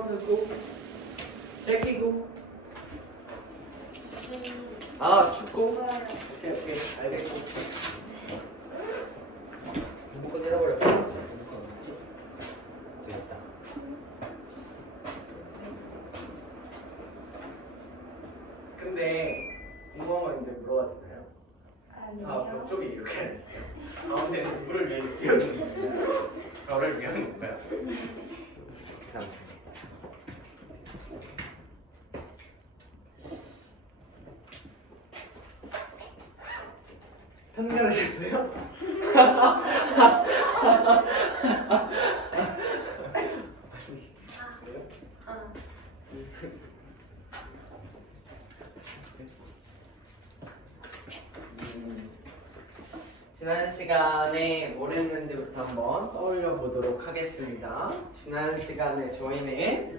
끊어내고 제끼고 아 춥고 오케이 알겠고 리모컨 내려버려. 리모컨 어딨지? 되겠다. 근데 궁금한 거 있는데 물어봐도 되나요? 아니요. 벽쪽이 이렇게 해주세요. 가운데 누구를 위해 띄워주는 건가요? 저를 위한 건가요? 계산. 편견하셨어요? 그래요? 지난 시간에 뭘 했는지부터 한번 떠올려 보도록 하겠습니다. 지난 시간에 저희는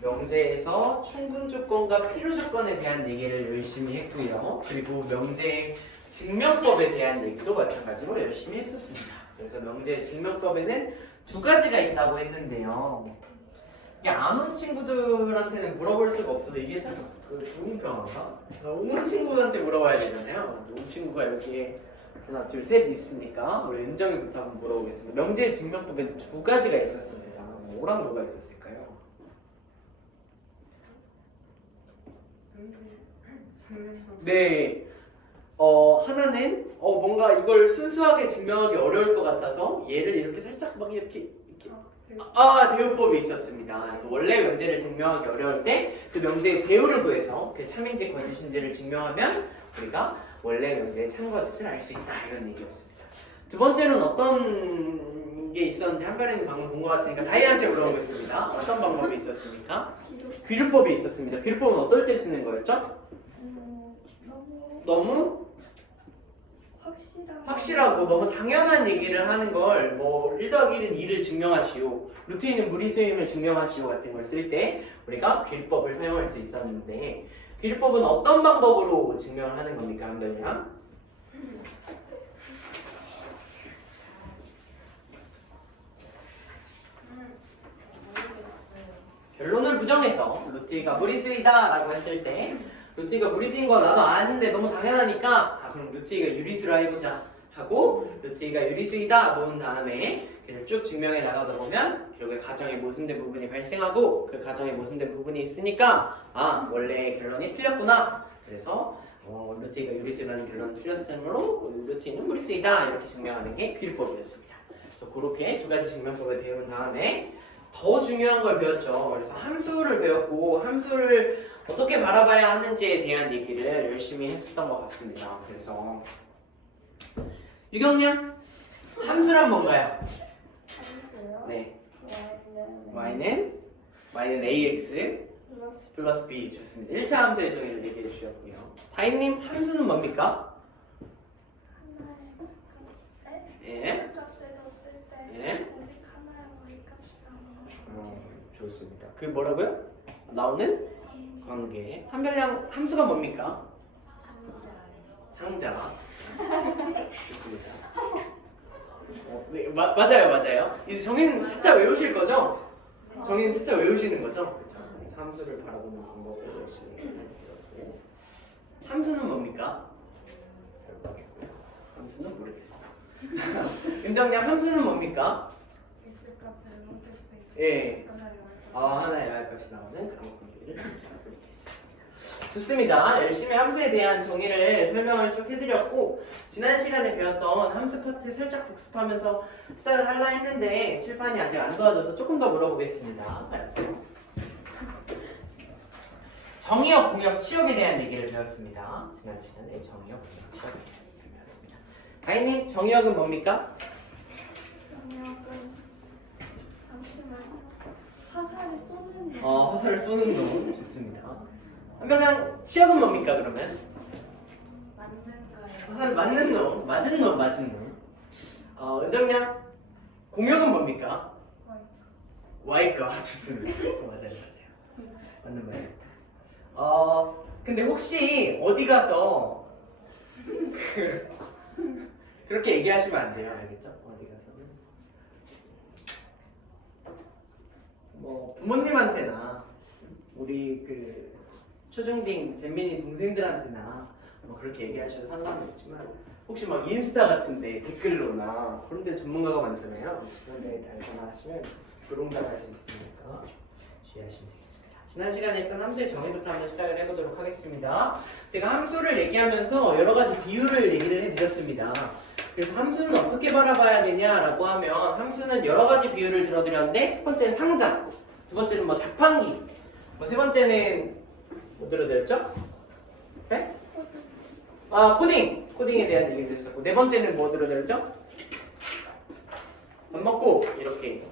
명제에서 충분 조건과 필요 조건에 대한 얘기를 열심히 했고요. 그리고 명제 증명법에 대한 얘기도 마찬가지로 열심히 했었습니다. 그래서 명제 증명법에는 두 가지가 있다고 했는데요. 이게 안 온 친구들한테는 물어볼 수가 없어서 이게 살짝 좋은 평인가? 온 친구들한테 물어봐야 되잖아요. 온 친구가 여기에 하나, 둘, 셋 있으니까 우리 은정이부터 한번 물어보겠습니다. 명제 증명법에 두 가지가 있었습니다. 뭐랑 뭐가 있었을까요? 네. 하나는 뭔가 이걸 순수하게 증명하기 어려울 것 같아서 얘를 이렇게 살짝 막 이렇게 대우법이 있었습니다. 그래서 원래 명제를 증명하기 어려울 때 그 명제의 대우를 구해서 그 참인지 거짓인지를 증명하면 우리가 원래 명제의 참거짓을 알 수 있다 이런 얘기였습니다. 두 번째로는 어떤 게 있었는지 한별이는 방금 본 것 같으니까 다이한테 물어보겠습니다. 어떤 방법이 있었습니까? 귀류법이 있었습니다. 귀류법은 어떨 때 쓰는 거였죠? 너무 확실하고 너무 당연한 얘기를 하는 걸 뭐 1 더하기 1은 2를 증명하시오, 루트 2는 무리수임을 증명하시오 같은 걸 쓸 때 우리가 귀류법을 사용할 수 있었는데 귀류법은 어떤 방법으로 증명을 하는 겁니까? 한별이랑? 결론을 부정해서 루트 2가 무리수이다 라고 했을 때 루트 2가 무리수인 거 나도 아는데 너무 당연하니까 그럼 루트 2가 유리수라 해보자 하고 루트 2가 유리수이다 놓은 다음에 그를 쭉 증명해 나가다 보면 결국에 가정에 모순된 부분이 발생하고 그 가정에 모순된 부분이 있으니까 원래 결론이 틀렸구나. 그래서 루트 2가 유리수라는 결론은 틀렸으므로 루트 2는 무리수이다 이렇게 증명하는 게 귀류법이었습니다. 그래서 그렇게 두 가지 증명법을 배운 다음에 더 중요한 걸 배웠죠. 그래서 함수를 배웠고 함수를 어떻게 바라봐야 하는지에 대한 얘기를 열심히 했었던 것 같습니다. 그래서 유경량, 함수란 뭔가요? 함수요? 네, y는 y는 ax 플러스 b. 좋습니다. 1차 함수의 정의를 얘기해 주셨고요. 다인님, 함수는 뭡니까? 예. 값을 넣었을 때 예. 오직 하나의 y-값이 나오는 좋습니다. 그 뭐라고요? 나오는 관계. 한별량 함수가 뭡니까? 상자. 좋습니다. 네, 맞아요. 이제 정의는 진짜 외우실 거죠? 정의는 진짜 외우시는 거죠? 그렇죠. 함수를 바라보는 방법을 열심히 배웠고. 함수는 뭡니까? 잘 모르겠고요. 함수는 모르겠어. 은정양 함수는 뭡니까? x값을 넣었을 때 예. 하나의 y-값이 하나의 y값이 나오는 그런 관계를 함수라고 얘기했습니다. 좋습니다. 열심히 함수에 대한 정의를 설명을 쭉 해드렸고 지난 시간에 배웠던 함수 파트 살짝 복습하면서 시작을 하려 했는데 칠판이 아직 안 도와줘서 조금 더 물어보겠습니다. 정의역, 공역, 치역에 대한 얘기를 배웠습니다. 지난 시간에 정의역, 공역, 치역에 대한 얘기를 배웠습니다. 가인님, 정의역은 뭡니까? 정역은 잠시만요. 화살을 쏘는 화살을 쏘는 놈. 좋습니다. 한별량, 치역은 뭡니까 그러면? 맞는 거예요. 화살을 맞는 놈, 맞은 놈. 은정량, 공역은 뭡니까? Y가. 좋습니다. 맞아요. 맞는 말이에요. 근데 혹시 어디 가서 그렇게 얘기하시면 안 돼요. 알겠죠? 어디 가서는 뭐 부모님한테나 우리 그 초중딩 잼민이 동생들한테나 뭐 그렇게 얘기하셔도 상관은 없지만 혹시 막 인스타 같은데 댓글로나 그런 데 전문가가 많잖아요. 그런 데 달거나 하시면 조롱당할 수 있으니까 주의하시면 되겠습니다. 지난 시간에 했던 함수의 정의부터 한번 시작을 해보도록 하겠습니다. 제가 함수를 얘기하면서 여러 가지 비율을 얘기를 해드렸습니다. 그래서 함수는 어떻게 바라봐야 되냐라고 하면 함수는 여러 가지 비율을 들어드렸는데 첫 번째는 상자, 두 번째는 뭐 자판기, 뭐 세 번째는 뭐 들어드렸죠? 네? 코딩에 대한 얘기를 했었고 네 번째는 뭐 들어드렸죠? 밥 먹고 이렇게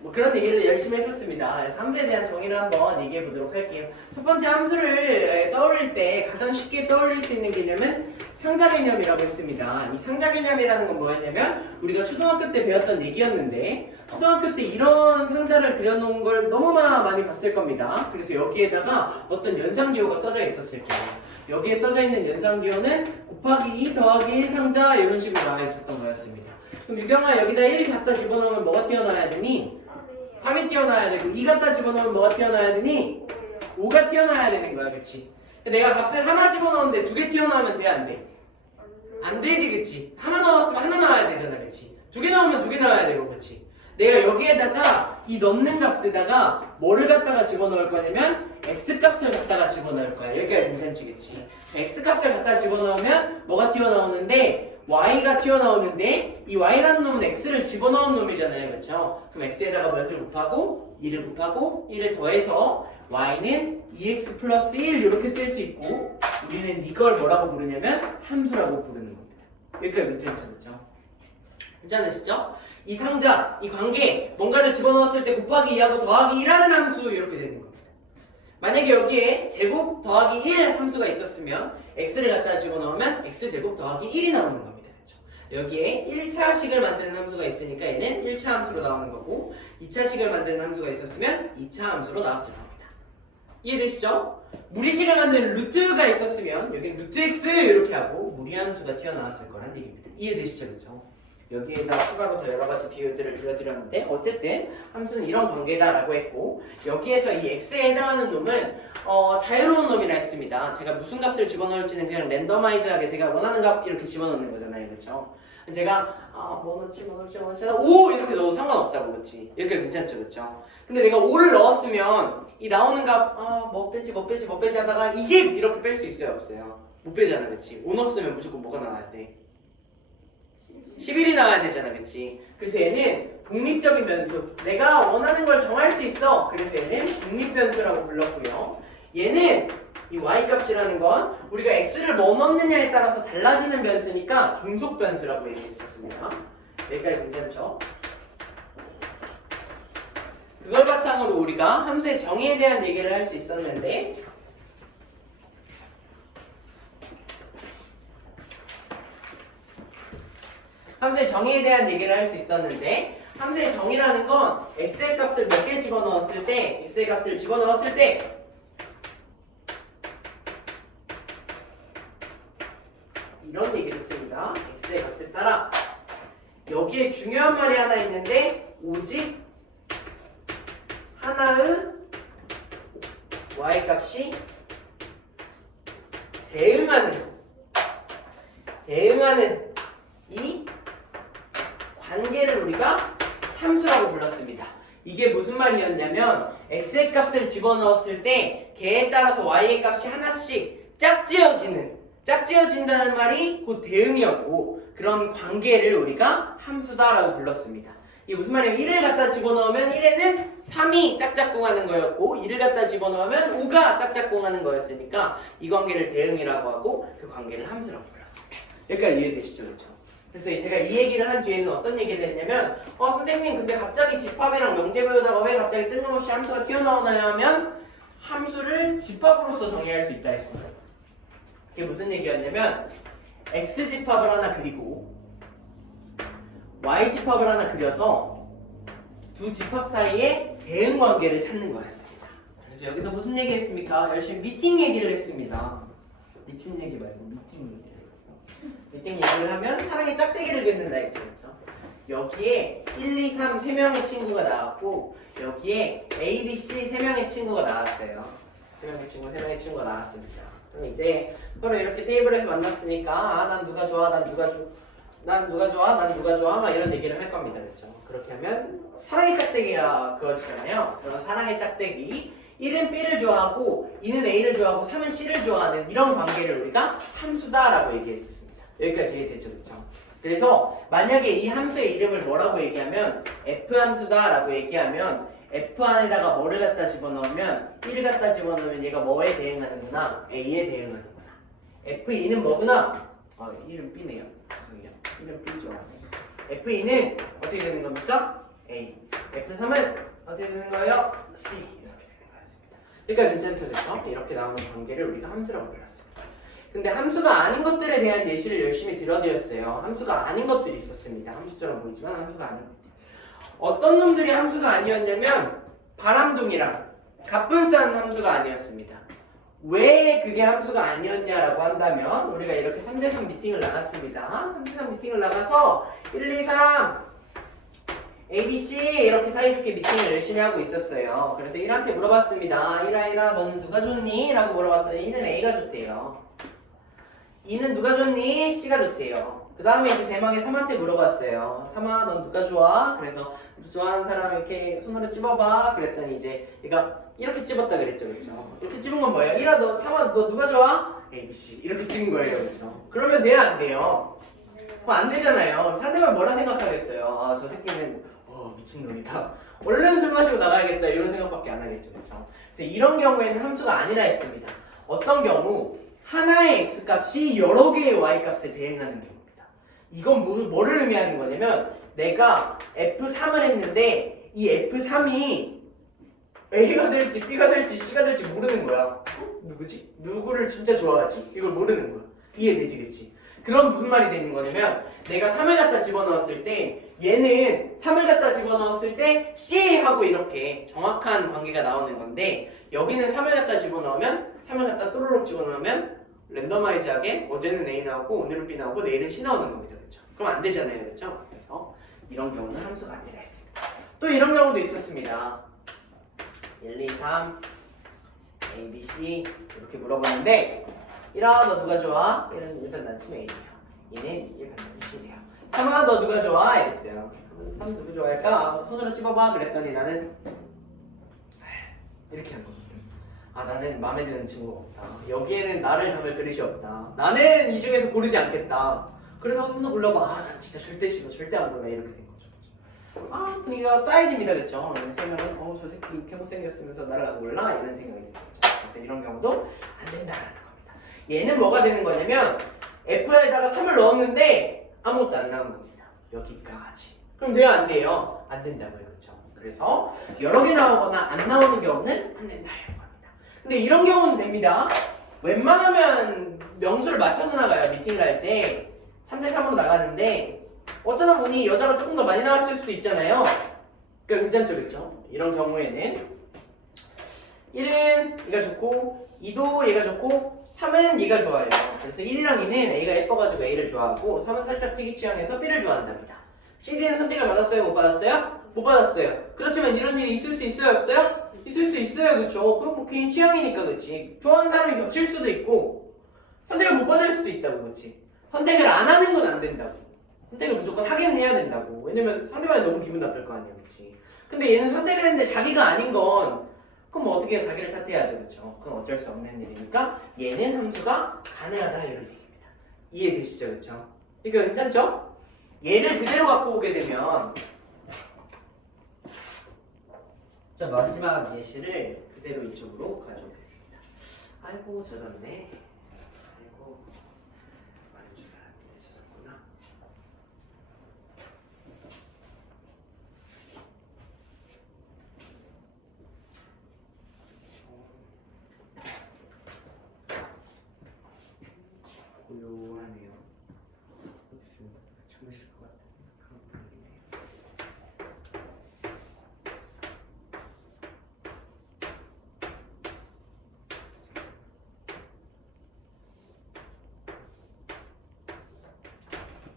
뭐 그런 얘기를 열심히 했었습니다. 그래서 함수에 대한 정의를 한번 얘기해 보도록 할게요. 첫 번째 함수를 떠올릴 때 가장 쉽게 떠올릴 수 있는 개념은 상자 개념이라고 했습니다. 이 상자 개념이라는 건 뭐였냐면 우리가 초등학교 때 배웠던 얘기였는데 초등학교 때 이런 상자를 그려놓은 걸 너무 많이 봤을 겁니다. 그래서 여기에다가 어떤 연상기호가 써져 있었을 거예요. 여기에 써져 있는 연상기호는 곱하기 2 더하기 1 상자 이런 식으로 나와 있었던 거였습니다. 그럼 유경아 여기다 1 갖다 집어넣으면 뭐가 튀어나와야 되니? 3이 튀어나와야 되고 2 갖다 집어넣으면 뭐가 튀어나와야 되니? 5가 튀어나와야 되는 거야, 그치? 내가 값을 하나 집어넣었는데 2개 튀어나오면 돼, 안 돼? 안 되지, 그치? 하나 넣었으면 하나 나와야 되잖아, 그치? 2개 넣으면 2개 나와야 되고, 그치? 내가 여기에다가 이 넣는 값에다가 뭐를 갖다가 집어넣을 거냐면 x값을 갖다가 집어넣을 거야. 여기까지 괜찮지, 그치? x값을 갖다가 집어넣으면 뭐가 튀어나오는데 y가 튀어나오는데 이 y라는 놈은 x를 집어넣은 놈이잖아요, 그쵸? 그럼 x에다가 무엇을 곱하고 2를 곱하고 1을 더해서 y는 2x 플러스 1 이렇게 쓸 수 있고 우리는 이걸 뭐라고 부르냐면 함수라고 부르는 겁니다. 여기까지 괜찮죠, 그쵸? 괜찮으시죠? 이 상자, 이 관계, 뭔가를 집어넣었을 때 곱하기 2하고 더하기 1하는 함수 이렇게 되는 겁니다. 만약에 여기에 제곱 더하기 1 함수가 있었으면 x를 갖다 집어넣으면 x제곱 더하기 1이 나오는 겁니다. 그렇죠? 여기에 1차식을 만드는 함수가 있으니까 얘는 1차 함수로 나오는 거고 2차식을 만드는 함수가 있었으면 2차 함수로 나왔을 겁니다. 이해되시죠? 무리식을 만드는 루트가 있었으면 여기 루트 x 이렇게 하고 무리함수가 튀어나왔을 거란 얘기입니다. 이해되시죠? 그렇죠? 여기에다 추가로 더 여러 가지 비율들을 들려드렸는데 어쨌든 함수는 이런 관계다라고 했고 여기에서 이 x에 해당하는 놈은 자유로운 놈이라 했습니다. 제가 무슨 값을 집어넣을지는 그냥 랜더마이즈하게 제가 원하는 값 이렇게 집어넣는 거잖아요, 그렇죠? 제가 뭐 넣지 5 이렇게 넣어도 상관없다고, 그렇지? 이렇게 괜찮죠, 그렇죠? 근데 내가 5를 넣었으면 이 나오는 값 뭐 빼지 하다가 20 이렇게 뺄 수 있어요, 없어요? 못 빼잖아, 그렇지? 5 넣었으면 무조건 뭐가 나와야 돼? 11이 나와야 되잖아, 그치? 그래서 얘는 독립적인 변수. 내가 원하는 걸 정할 수 있어. 그래서 얘는 독립변수라고 불렀고요. 얘는 이 y값이라는 건 우리가 x를 뭐 넣느냐에 따라서 달라지는 변수니까 종속변수라고 얘기했었습니다. 여기까지 괜찮죠? 그걸 바탕으로 우리가 함수의 정의에 대한 얘기를 할 수 있었는데 함수의 정의에 대한 얘기를 할 수 있었는데 함수의 정의라는 건 x의 값을 몇 개 집어넣었을 때 x의 값을 집어넣었을 때 이런 얘기를 씁니다. x의 값에 따라 여기에 중요한 말이 하나 있는데 오직 하나의 y값이 대응하는 이 관계를 우리가 함수라고 불렀습니다. 이게 무슨 말이었냐면 x의 값을 집어넣었을 때 걔에 따라서 y의 값이 하나씩 짝지어진다는 말이 곧 대응이었고 그런 관계를 우리가 함수다라고 불렀습니다. 이게 무슨 말이냐면 1을 갖다 집어넣으면 1에는 3이 짝짝꿍하는 거였고 2를 갖다 집어넣으면 5가 짝짝꿍하는 거였으니까 이 관계를 대응이라고 하고 그 관계를 함수라고 불렀습니다. 여기까지 이해되시죠? 그렇죠? 그래서 제가 이 얘기를 한 뒤에는 어떤 얘기를 했냐면 선생님 근데 갑자기 집합이랑 명제 배우다가 왜 갑자기 뜬금없이 함수가 튀어나오나요 하면 함수를 집합으로서 정의할 수 있다 했어요. 그게 무슨 얘기였냐면 x집합을 하나 그리고 y집합을 하나 그려서 두 집합 사이에 대응 관계를 찾는 거였습니다. 그래서 여기서 무슨 얘기 했습니까? 열심히 미팅 얘기를 했습니다. 미친 얘기 말고 미팅 얘기를 하면 사랑의 짝대기를 긋는다 했죠. 그렇죠? 여기에 1, 2, 3 3명의 친구가 나왔고 여기에 A, B, C 3명의 친구가 나왔어요. 3명의 친구가 나왔습니다. 그럼 이제 서로 이렇게 테이블에서 만났으니까 아, 난 누가 좋아, 난 누가 좋아 막 이런 얘기를 할 겁니다. 그렇죠? 그렇게 하면 사랑의 짝대기가 그어지잖아요. 그런 사랑의 짝대기 1은 B를 좋아하고 2는 A를 좋아하고 3은 C를 좋아하는 이런 관계를 우리가 함수다라고 얘기했었습니다. 여기까지 이해되죠? 그렇죠? 그래서 만약에 이 함수의 이름을 뭐라고 얘기하면 F 함수다라고 얘기하면 F 안에다가 뭐를 갖다 집어넣으면 1을 갖다 집어넣으면 얘가 뭐에 대응하는구나? A에 대응하는구나. F2는 뭐구나? 이름 B네요. 죄송해요. 이름 B 좋아하네. F2는 어떻게 되는 겁니까? A. F3은 어떻게 되는 거예요? C. 이렇게 되는 거였습니다. 그러니까 괜찮죠? 그렇죠? 이렇게 나오는 관계를 우리가 함수라고 불렀습니다. 근데 함수가 아닌 것들에 대한 예시를 열심히 들어드렸어요. 함수가 아닌 것들이 있었습니다. 함수처럼 보이지만 함수가 아닌 것들. 어떤 놈들이 함수가 아니었냐면 바람둥이랑 갑분싸는 함수가 아니었습니다. 왜 그게 함수가 아니었냐라고 한다면 우리가 이렇게 3대3 미팅을 나갔습니다. 3대3 미팅을 나가서 1, 2, 3 A, B, C 이렇게 사이좋게 미팅을 열심히 하고 있었어요. 그래서 1한테 물어봤습니다. 1아 너는 누가 좋니? 라고 물어봤더니 1은 A가 좋대요. 2는 누가 좋니? C가 좋대요. 그 다음에 이제 대망의 3한테 물어봤어요. 3아 넌 누가 좋아? 그래서 좋아하는 사람 이렇게 손으로 찝어봐. 그랬더니 이제 얘가 이렇게 찝었다 그랬죠. 그렇죠? 이렇게 찝은 건 뭐예요? 1아 너 3아 너 누가 좋아? A, B, C 이렇게 찍은 거예요. 그렇죠? 그러면 돼야 안 돼요? 안 되잖아요. 상대방 뭐라 생각하겠어요? 아 저 새끼는 미친놈이다. 얼른 술 마시고 나가야겠다 이런 생각밖에 안 하겠죠. 그렇죠? 그래서 이런 경우에는 함수가 아니라 했습니다. 어떤 경우? 하나의 x값이 여러 개의 y값에 대응하는 경우입니다. 이건 뭐를 의미하는 거냐면 내가 F3을 했는데 이 F3이 A가 될지 B가 될지 C가 될지 모르는 거야. 누구지? 누구를 진짜 좋아하지? 이걸 모르는 거야. 이해되지? 그치? 그럼 무슨 말이 되는 거냐면 내가 3을 갖다 집어넣었을 때 얘는 3을 갖다 집어넣었을 때 C하고 이렇게 정확한 관계가 나오는 건데 여기는 3을 갖다 집어넣으면 3을 갖다 또르륵 집어넣으면 랜덤아이즈하게 어제는 A 나오고 오늘은 B 나오고 내일은 C 나오는 겁니다. 그렇죠? 그럼 안 되잖아요. 그렇죠? 그래서 이런 경우는 함수가 아니라 했습니다. 또 이런 경우도 있었습니다. 1, 2, 3 A, B, C 이렇게 물어보는데 1아 너 누가 좋아? 1은 일반단심 A예요. 얘는 일반단심 C래요. 3아 너 누가 좋아? 이랬어요. 3 누구 좋아할까? 손으로 찝어봐. 그랬더니 나는 이렇게 한 겁니다. 아 나는 마음에 드는 친구가 없다. 여기에는 나를 담을 그릇이 없다. 나는 이 중에서 고르지 않겠다. 그래서 한 번 더 골라봐. 아 난 진짜 절대 싫어. 절대 안 골라. 이렇게 된 거죠. 아 분위기가 쌓여집니다. 그렇죠? 세 명은 저 새끼 이렇게 못생겼으면서 나를 안 골라? 이런 생각이 듭니다. 그래서 이런 경우도 안 된다라는 겁니다. 얘는 뭐가 되는 거냐면 F에다가 3을 넣었는데 아무것도 안 나온 겁니다. 여기까지. 그럼 돼요? 안 돼요? 안 된다고요. 그렇죠? 그래서 여러 개 나오거나 안 나오는 경우는 안 된다. 근데 이런 경우는 됩니다. 웬만하면 명수를 맞춰서 나가요. 미팅을 할 때 3대3으로 나가는데 어쩌다 보니 여자가 조금 더 많이 나왔을 수도 있잖아요. 그러니까 괜찮죠. 그렇죠? 이런 경우에는 1은 얘가 좋고 2도 얘가 좋고 3은 얘가 좋아요. 그래서 1이랑 2는 A가 예뻐가지고 A를 좋아하고 3은 살짝 특이 취향에서 B를 좋아한답니다. CD는 선택을 받았어요? 못 받았어요? 못 받았어요. 그렇지만 이런 일이 있을 수 있어요? 없어요? 있을 수 있어요. 그쵸? 그럼 뭐 개인 취향이니까 그치? 좋아하는 사람이 겹칠 수도 있고 선택을 못 받을 수도 있다고 그치? 선택을 안 하는 건 안 된다고. 선택을 무조건 하긴 해야 된다고. 왜냐면 상대방이 너무 기분 나쁠 거 아니야. 그치? 근데 얘는 선택을 했는데 자기가 아닌 건 그럼 뭐 어떻게 해요? 자기를 탓해야죠. 그쵸? 그건 어쩔 수 없는 일이니까 얘는 함수가 가능하다 이런 얘기입니다. 이해되시죠? 그쵸? 이거 괜찮죠? 얘를 그대로 갖고 오게 되면 자 마지막 예시를 그대로 이쪽으로 가져오겠습니다. 아이고 젖었네. 아이고 많은 줄 알았는데 젖었구나. 고요하네요. 어디 있습니다. 주무실 것 같은 그런 분위기네요.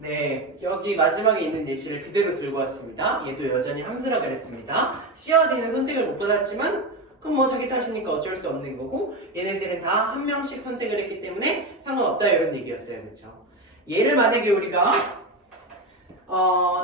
네, 여기 마지막에 있는 예시를 그대로 들고 왔습니다. 얘도 여전히 함수라 그랬습니다. C와 D는 선택을 못 받았지만 그럼 뭐 자기 탓이니까 어쩔 수 없는 거고 얘네들은 다 한 명씩 선택을 했기 때문에 상관없다 이런 얘기였어요. 그렇죠? 얘를 만약에 우리가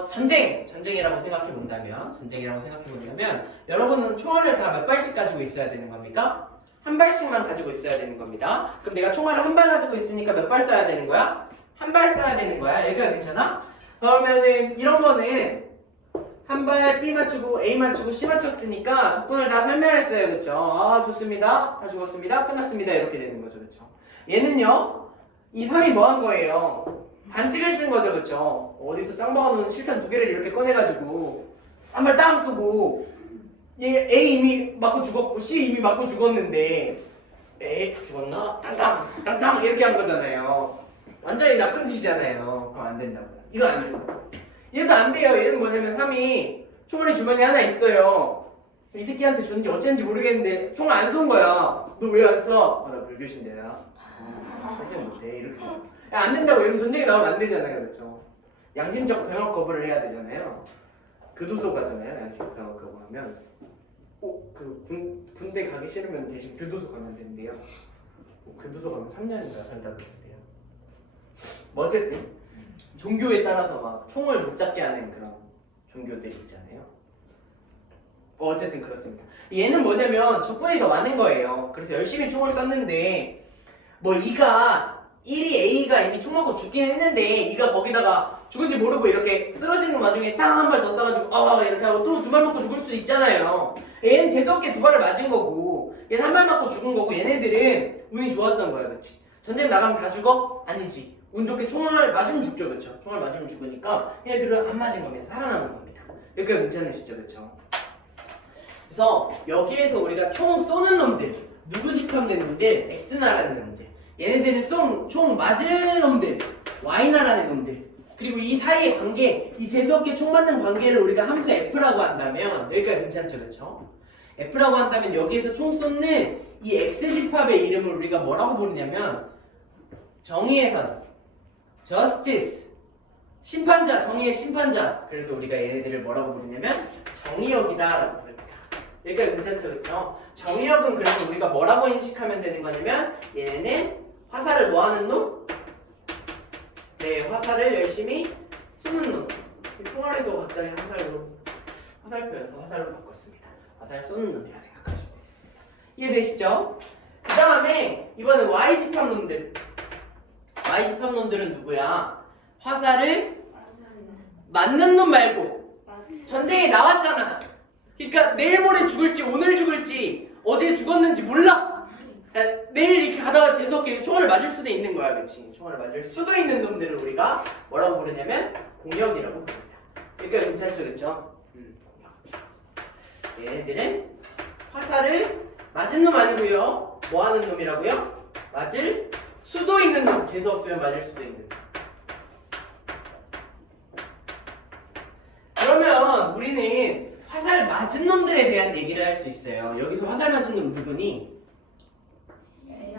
전쟁이라고 생각해 본다면 여러분은 총알을 다 몇 발씩 가지고 있어야 되는 겁니까? 한 발씩만 가지고 있어야 되는 겁니다. 그럼 내가 총알을 한 발 가지고 있으니까 몇 발 쏴야 되는 거야? 한 발 쏴야 되는 거야. 얘가 괜찮아? 그러면은 이런 거는 한 발 B 맞추고 A 맞추고 C 맞췄으니까 조건을 다 설명했어요. 그렇죠? 아 좋습니다. 다 죽었습니다. 끝났습니다. 이렇게 되는 거죠. 그렇죠? 얘는요. 이 3이 뭐 한 거예요? 반칙을 쓴 거죠. 그렇죠? 어디서 짱박아놓은 실탄 2개를 이렇게 꺼내가지고 한 발 땅 쏘고 얘 A 이미 맞고 죽었고 C 이미 맞고 죽었는데 A 죽었나? 땅땅 이렇게 한 거잖아요. 완전히 나쁜 짓이잖아요. 그럼 안 된다고요. 이거 안 돼요. 얘도 안 돼요. 얘는 뭐냐면 3이 총알이 주머니에 하나 있어요. 이 새끼한테 줬는지 어쨌는지 모르겠는데 총을 안 쏜 거야. 너 왜 안 쏴? 나 불교신자야. 설명 못해. 이렇게. 야, 안 된다고. 이러면 전쟁이 나오면 안 되잖아요. 그렇죠? 양심적 병역 거부를 해야 되잖아요. 교도소 가잖아요. 양심적 병역 거부하면. 군대 가기 싫으면 대신 교도소 가면 된대요. 교도소 가면 3년인가 살다 그런대요. 뭐 어쨌든 종교에 따라서 막 총을 못 잡게 하는 그런 종교들 있잖아요. 어쨌든 그렇습니다. 얘는 뭐냐면 적군이 더 많은 거예요. 그래서 열심히 총을 쐈는데 뭐 1이 A가 이미 총 맞고 죽긴 했는데 2가 거기다가 죽은지 모르고 이렇게 쓰러지는 와중에 딱 한 발 더 쏴가지고 이렇게 하고 또 2발 맞고 죽을 수도 있잖아요. 얘는 재수없게 2발을 맞은 거고 얘는 한 발 맞고 죽은 거고 얘네들은 운이 좋았던 거야. 그렇지? 전쟁 나가면 다 죽어? 아니지. 운 좋게 총알 맞으면 죽죠. 그렇죠? 총알 맞으면 죽으니까 얘네들은 안 맞은 겁니다. 살아남은 겁니다. 여기가 괜찮으시죠? 그렇죠? 그래서 여기에서 우리가 총 쏘는 놈들 누구 집합된 놈들? X나라는 놈들 얘네들은 총 맞을 놈들 Y나라는 놈들 그리고 이 사이의 관계 이 재수없게 총 맞는 관계를 우리가 함수 F라고 한다면 여기까지 괜찮죠? 그렇죠? F라고 한다면 여기에서 총 쏘는 이 X집합의 이름을 우리가 뭐라고 부르냐면 정의의 선 Justice 심판자 정의의 심판자 그래서 우리가 얘네들을 뭐라고 부르냐면 정의역이다 라고 부릅니다. 여기까지 괜찮죠? 그렇죠? 정의역은 그래서 우리가 뭐라고 인식하면 되는 거냐면 얘네는 화살을 뭐 하는 놈? 네, 화살을 열심히 쏘는 놈. 총알에서 갑자기 화살표여서 화살로 바꿨습니다. 화살 쏘는 놈이라 생각하시면 되겠습니다. 이해되시죠? 그 다음에 이번엔 Y집합 놈들. Y집합 놈들은 누구야? 화살을 맞는 놈 말고 전쟁에 나왔잖아. 그러니까 내일 모레 죽을지 오늘 죽을지 어제 죽었는지 몰라. 내일 이렇게 가다가 재수없게 총알을 맞을 수도 있는 거야. 그치? 총알을 맞을 수도 있는 놈들을 우리가 뭐라고 부르냐면 공역이라고 부릅니다. 그러니까 괜찮죠? 그쵸? 얘네들은 화살을 맞은 놈 아니고요. 뭐 하는 놈이라고요? 맞을 수도 있는 놈. 재수없으면 맞을 수도 있는 놈. 그러면 우리는 화살 맞은 놈들에 대한 얘기를 할 수 있어요. 여기서 화살 맞은 놈 누구니?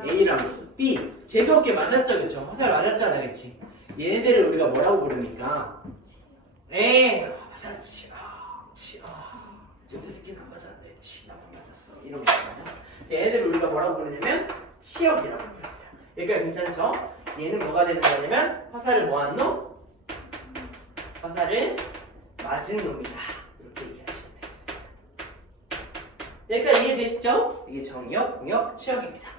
A랑 B. 재수없게 맞았죠, 그쵸? 화살 맞았잖아, 그치? 얘네들을 우리가 뭐라고 부릅니까? 화살 저 새끼는 안 맞았는데, 나만 맞았어. 이런 거 있잖아. 얘네들을 우리가 뭐라고 부르냐면, 치역이라고 부릅니다. 여기가 괜찮죠? 얘는 뭐가 되는 거냐면, 화살을 뭐 한 놈? 화살을 맞은 놈이다. 이렇게 얘기하시면 되겠습니다. 여기까지 이해되시죠? 이게 정역, 공역, 치역입니다.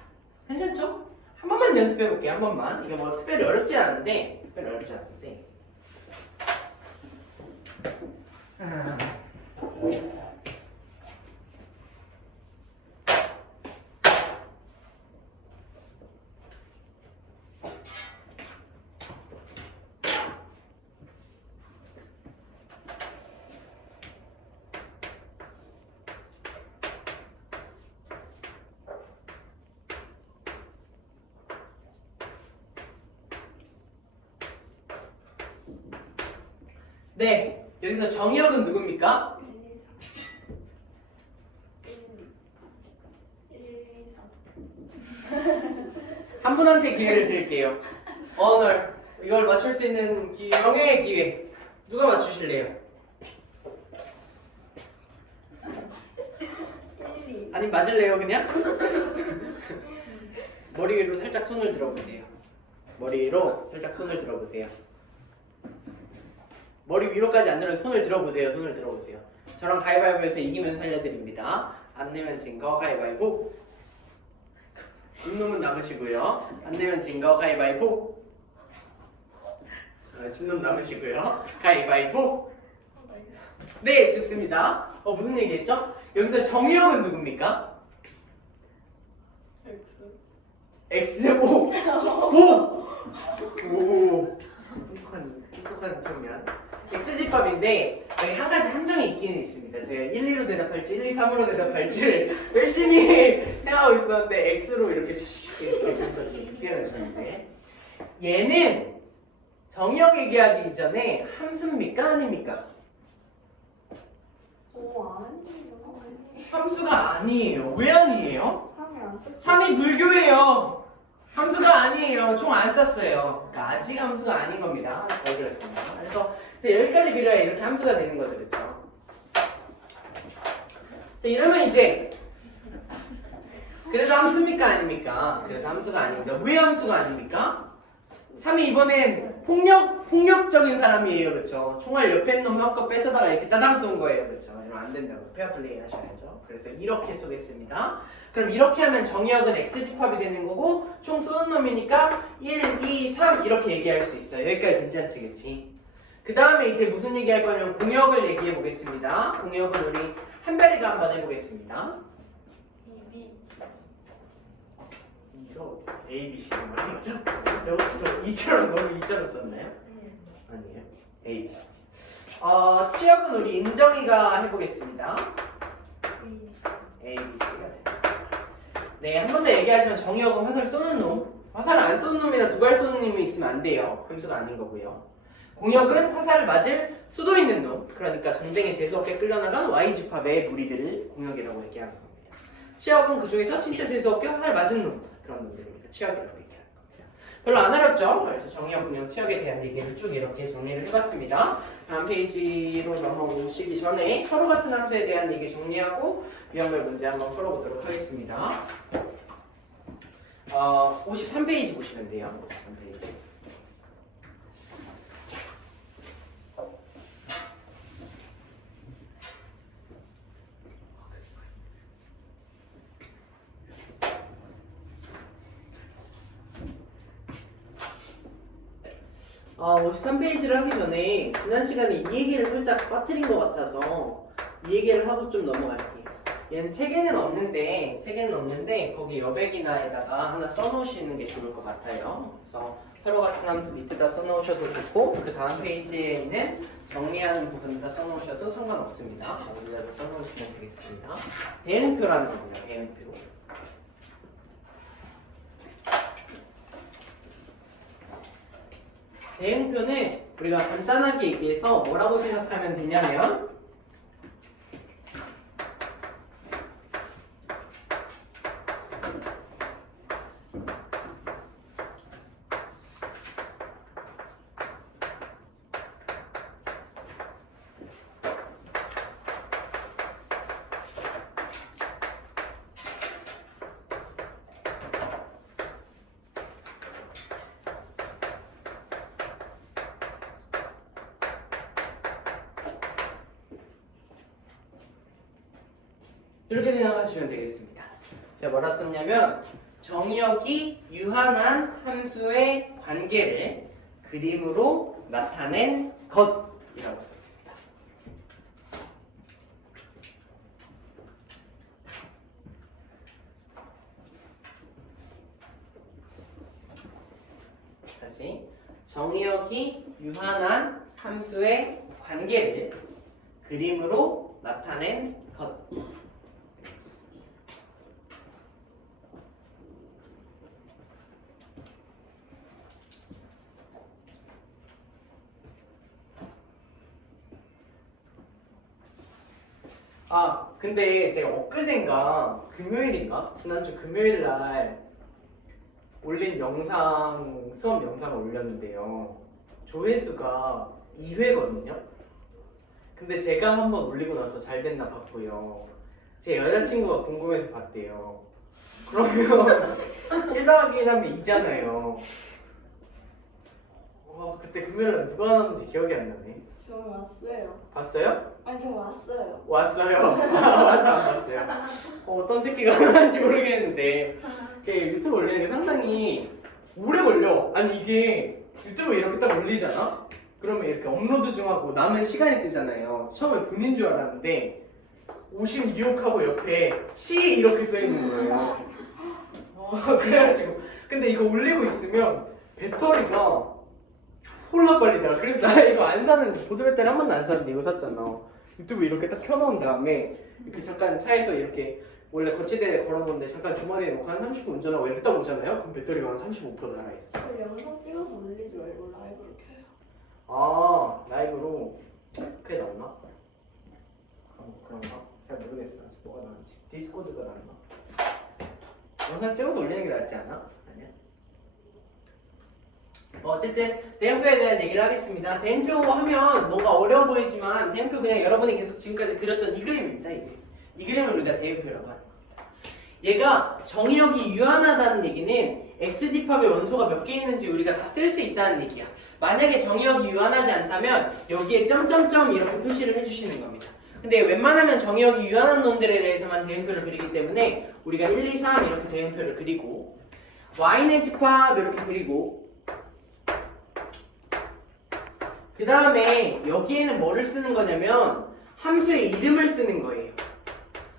괜찮죠? 한 번만 연습해 볼게요. 한 번만. 이게 뭐 특별히 어렵지 않은데. 네, 여기서 정의역은 누굽니까? 1, 2, 3. 한 분한테 기회를 드릴게요. Honor. 이걸 맞출 수 있는 명예의 기회. 누가 맞추실래요? 1, 2. 아니 맞을래요 그냥? 머리 위로 살짝 손을 들어보세요. 머리 위로 살짝 손을 들어보세요. 머리 위로까지 안 들어요. 손을 들어보세요. 손을 들어보세요. 저랑 가위바위보에서 이기면 살려드립니다. 안 내면 진 거 가위바위보. 진놈은 남으시고요. 안 내면 진 거 가위바위보. 진놈 남으시고요. 가위바위보. 네, 좋습니다. 무슨 얘기했죠? 여기서 정의역은 누굽니까? X. X. 오! 오! 오! 똑똑한 청년. X집합인데 여기 한 가지 함정이 있기는 있습니다. 제가 1, 2로 대답할지 1, 2, 3으로 대답할지를 열심히 생각하고 있었는데 X로 이렇게 이렇게 표현을 주는데 얘는 정의역 얘기하기 이전에 함수입니까? 아닙니까? 아니에요. 함수가 아니에요. 왜 아니에요? 3이 안 썼어. 3이 불교예요. 함수가 아니에요. 총 안 썼어요. 그러니까 아직 함수가 아닌 겁니다. 왜 그랬습니다. 그래서 이제 여기까지 그려야 이렇게 함수가 되는 거죠. 그렇죠? 자, 이러면 이제 그래도 함수입니까? 아닙니까? 그래도 함수가 아닙니다. 왜 함수가 아닙니까? 3이 이번엔 폭력적인 사람이에요. 그렇죠? 총알 옆에 놈 한껏 뺏어다가 이렇게 따당 쏜 거예요. 그렇죠? 이러면 안 된다고. 페어플레이 하셔야죠. 그래서 이렇게 쏘겠습니다. 그럼 이렇게 하면 정의역은 X집합이 되는 거고 총 쏘는 놈이니까 1, 2, 3 이렇게 얘기할 수 있어요. 여기까지 괜찮지, 그치? 그 다음에 이제 무슨 얘기할 거냐면 공역을 얘기해 보겠습니다. 공역은 우리 한별이가 한번 해보겠습니다. 2B. 이거 A, B, C는 뭐예요? 저 혹시 저 2처럼 너무 2처럼 썼나요? 아니에요. A, B, C. 치역은 우리 인정이가 해보겠습니다. B. A, B, C가 됩니다. 네, 한 번 더 얘기하지만 정의역은 화살 쏘는 놈. 화살 안 쏘는 놈이나 두 발 쏘는 놈이 있으면 안 돼요. 함수가 아닌 거고요. 공역은 화살을 맞을 수도 있는 놈. 그러니까 전쟁에 재수없게 끌려나간 Y집합의 무리들을 공역이라고 얘기하는 겁니다. 치역은 그 중에서 진짜 재수없게 화살 맞은 놈. 그런 놈들이니까 치역이라고 얘기하는 겁니다. 별로 안 어렵죠? 그래서 정의역, 공역, 치역에 대한 얘기를 쭉 이렇게 정리를 해봤습니다. 다음 페이지로 넘어오시기 전에 서로 같은 함수에 대한 얘기 정리하고 유형별 문제 한번 풀어보도록 하겠습니다. 53페이지 보시면 돼요. 53페이지. 아, 53페이지를 하기 전에 지난 시간에 이 얘기를 살짝 빠뜨린 것 같아서 이 얘기를 하고 좀 넘어갈게요. 얘는 책에는 없는데 거기 여백이나에다가 하나 써놓으시는 게 좋을 것 같아요. 그래서 서로 같은 함수 밑에다 써놓으셔도 좋고 그 다음 페이지에 있는 정리하는 부분에다 써놓으셔도 상관없습니다. 어디다가 써놓으시면 되겠습니다. 대응표라는 겁니다. 대응표. 대응표는 우리가 간단하게 얘기해서 뭐라고 생각하면 되냐면 이렇게 생각하시면 되겠습니다. 제가 뭐라 썼냐면 정의역이 유한한 함수의 관계를 그림으로 나타낸 것이라고 썼습니다. 다시 정의역이 유한한 함수의 관계를 그림으로 나타낸 것. 근데 제가 엊그젠가 금요일인가? 지난주 금요일 날 올린 영상, 수업 영상을 올렸는데요. 조회수가 2회거든요. 근데 제가 한번 올리고 나서 잘 됐나 봤고요. 제 여자친구가 궁금해서 봤대요. 그러면 1 더하기 1 하면 2잖아요. 와, 그때 금요일날 누가 나왔는지 기억이 안 나네. 저 왔어요. 봤어요? 아니 저 왔어요. 왔어요. 와서 안 봤어요. 어떤 새끼가 나왔는지 모르겠는데 유튜브 올리는 게 상당히 오래 걸려. 아니 이게 유튜브에 이렇게 딱 올리잖아? 그러면 이렇게 업로드 중하고 남은 시간이 뜨잖아요. 처음에 분인 줄 알았는데 50 뉴욕하고 옆에 시 이렇게 써 있는 거예요. 그래가지고 근데 이거 올리고 있으면 배터리가 졸라 빨리 나. 그래서 나 이거 안 사는데 보조 배터리 한 번도 안 샀는데 이거 샀잖아. 유튜브 이렇게 딱 켜놓은 다음에 이렇게 잠깐 차에서 이렇게 원래 거치대에 걸어놓는데 잠깐 주머니에 놓고 한 30분 운전하고 이렇게 딱 오잖아요. 그럼 배터리가 한 35% 달아있어. 저 영상 찍어서 올리지 말고 라이브로 켜요. 아, 라이브로 그게 낫나? 그런가? 잘 모르겠어. 아직 뭐가 나은지. 디스코드가 낫나? 영상 찍어서 올리는 게 낫지 않아? 아니야? 어쨌든 대응표에 대한 얘기를 하겠습니다. 대응표 하면 뭔가 어려워 보이지만 대응표 그냥 여러분이 계속 지금까지 그렸던 이 그림입니다. 이 그림을 우리가 대응표라고 하는 겁니다. 얘가 정의역이 유한하다는 얘기는 x집합의 원소가 몇 개 있는지 우리가 다 쓸 수 있다는 얘기야. 만약에 정의역이 유한하지 않다면 여기에 점점점 이렇게 표시를 해주시는 겁니다. 근데 웬만하면 정의역이 유한한 놈들에 대해서만 대응표를 그리기 때문에 우리가 1, 2, 3 이렇게 대응표를 그리고 y의 집합 이렇게 그리고 그 다음에 여기에는 뭐를 쓰는 거냐면 함수의 이름을 쓰는 거예요.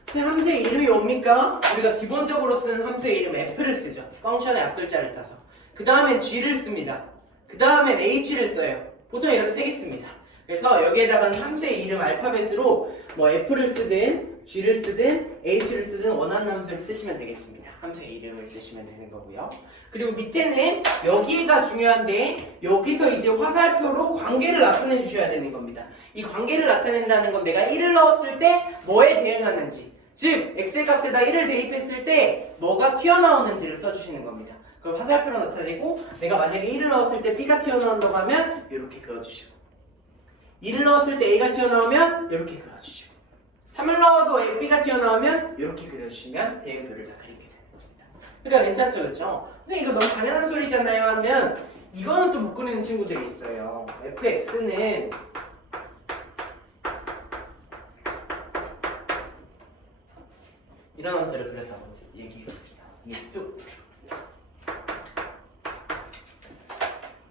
근데 함수의 이름이 뭡니까? 우리가 기본적으로 쓰는 함수의 이름 f를 쓰죠. 펑션의 앞글자를 따서. 그 다음엔 g를 씁니다. 그 다음엔 h를 써요. 보통 이렇게 쓰겠습니다. 그래서 여기에다가는 함수의 이름 알파벳으로 뭐 f를 쓰든 g를 쓰든 h를 쓰든 원하는 함수를 쓰시면 되겠습니다. 함수의 이름을 쓰시면 되는 거고요. 그리고 밑에는 여기가 중요한데 여기서 이제 화살표로 관계를 나타내 주셔야 되는 겁니다. 이 관계를 나타낸다는 건 내가 1을 넣었을 때 뭐에 대응하는지, 즉 x의 값에다 1을 대입했을 때 뭐가 튀어나오는지를 써주시는 겁니다. 그걸 화살표로 나타내고 내가 만약에 1을 넣었을 때 b가 튀어나온다고 하면 이렇게 그어주시고 2를 넣었을 때 a가 튀어나오면 이렇게 그어주시고 3을 넣어도 b가 튀어나오면 이렇게 그려주시면 대응표를 다 그리게 됩니다. 그러니까 괜찮죠, 그렇죠? 선생님 이거 너무 당연한 소리잖아요 하면 이거는 또 못 그리는 친구들이 있어요. fx는 이런 함수를 그렸다고 얘기해 봅시다. EX2.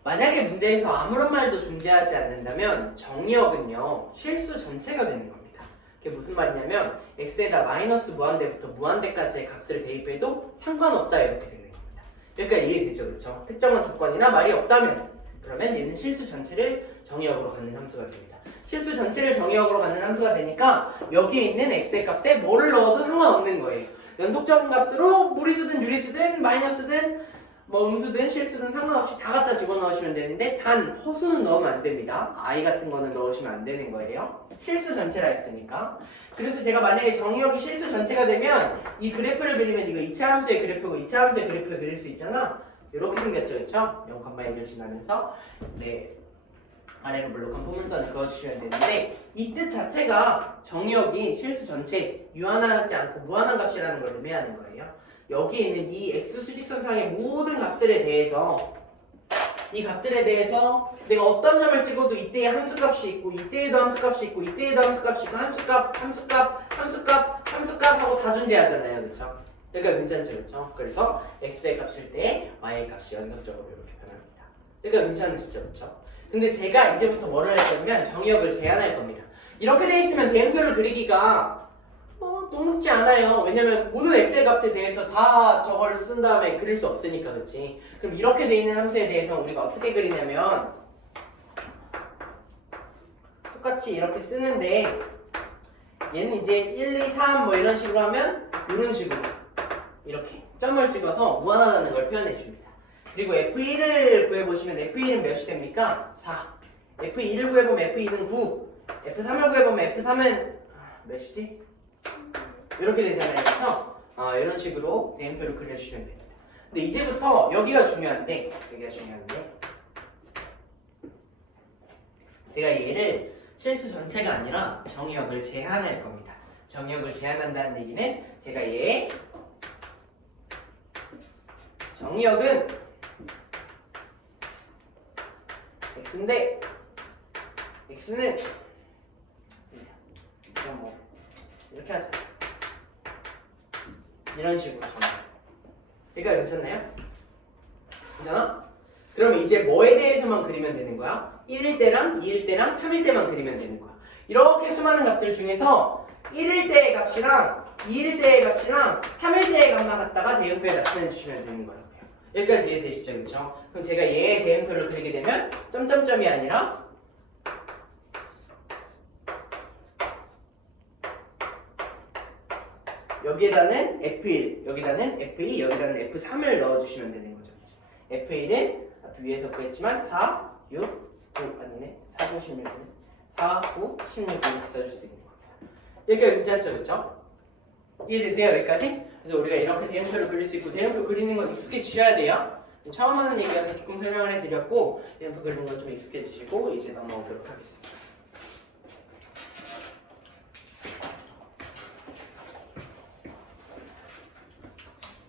만약에 문제에서 아무런 말도 존재하지 않는다면 정의역은요 실수 전체가 되는 겁니다. 그게 무슨 말이냐면 x에다 마이너스 무한대부터 무한대까지의 값을 대입해도 상관없다 이렇게 되는 겁니다. 그러니까 이해되죠, 그렇죠? 특정한 조건이나 말이 없다면 그러면 얘는 실수 전체를 정의역으로 갖는 함수가 됩니다. 실수 전체를 정의역으로 갖는 함수가 되니까 여기에 있는 x의 값에 뭐를 넣어도 상관없는 거예요. 연속적인 값으로 무리수든 유리수든 마이너스든 뭐 음수든 실수든 상관없이 다 갖다 집어넣으시면 되는데 단 허수는 넣으면 안 됩니다. i 같은 거는 넣으시면 안 되는 거예요. 실수 전체라 했으니까. 그래서 제가 만약에 정의역이 실수 전체가 되면 이 그래프를 그리면 이거 2차 함수의 그래프고 2차 함수의 그래프를 그릴 수 있잖아. 이렇게 생겼죠, 그렇죠? 0,1을 지나면서 네 아래로 물록한 포물선을 그어주시면 되는데 이 뜻 자체가 정의역이 실수 전체 유한하지 않고 무한한 값이라는 걸 의미하는 거예요. 여기에 있는 이 x 수직선상의 모든 값들에 대해서 이 값들에 대해서 내가 어떤 점을 찍어도 이때의 함수값이 있고 이때에도 함수값이 있고 이때에도 함수값이 있고 함수값 하고 다 존재하잖아요, 그렇죠? 그러니까 괜찮죠, 그렇죠? 그래서 x의 값일 때 y의 값이 연속적으로 이렇게 변합니다. 그러니까 괜찮으시죠, 그렇죠? 근데 제가 이제부터 뭐를 할 거냐면 정의역을 제한할 겁니다. 이렇게 돼 있으면 대응표를 그리기가 녹록지 않아요. 왜냐면 모든 x의 값에 대해서 다 저걸 쓴 다음에 그릴 수 없으니까, 그렇지? 그럼 이렇게 돼 있는 함수에 대해서 우리가 어떻게 그리냐면 똑같이 이렇게 쓰는데 얘는 이제 1, 2, 3 뭐 이런 식으로 하면 이런 식으로 이렇게 점을 찍어서 무한하다는 걸 표현해 줍니다. 그리고 F1을 구해보시면 F1은 몇이 됩니까? 4. F2를 구해보면 F2는 9. F3을 구해보면 F3은 몇이지? 이렇게 되잖아요, 그래서 이런 식으로 대응표를 그려주시면 됩니다. 근데 이제부터 여기가 중요한데 제가 얘를 실수 전체가 아니라 정의역을 제한할 겁니다. 정의역을 제한한다는 얘기는 제가 얘의 정의역은 x인데 x는 그냥 뭐 이렇게 하자. 이런 식으로 정해. 그러니까 괜찮나요? 괜찮아? 그럼 이제 뭐에 대해서만 그리면 되는 거야? 1일 때랑 2일 때랑 3일 때만 그리면 되는 거야. 이렇게 수많은 값들 중에서 1일 때의 값이랑 2일 때의 값이랑 3일 때의 값만 갖다가 대응표에 나타내 주시면 되는 거라고요. 여기까지 이해되시죠? 그렇죠? 그럼 제가 얘의 대응표를 그리게 되면 점점점이 아니라 여기에다는 F1, 여기다는 F2, 여기다는 F3을 넣어주시면 되는 거죠. F1은 위에서 구했지만 4, 6, 9 아니네 4, 9, 16 4, 9, 16 이렇게 써줄 수 있는 겁니다. 여기가 괜찮죠? 그렇죠? 이해되세요? 여기까지? 그래서 우리가 이렇게 대응표를 그릴 수 있고 대응표 그리는 건 익숙해지셔야 돼요. 처음 하는 얘기여서 조금 설명을 해드렸고 대응표 그리는 건 좀 익숙해지시고 이제 넘어오도록 하겠습니다.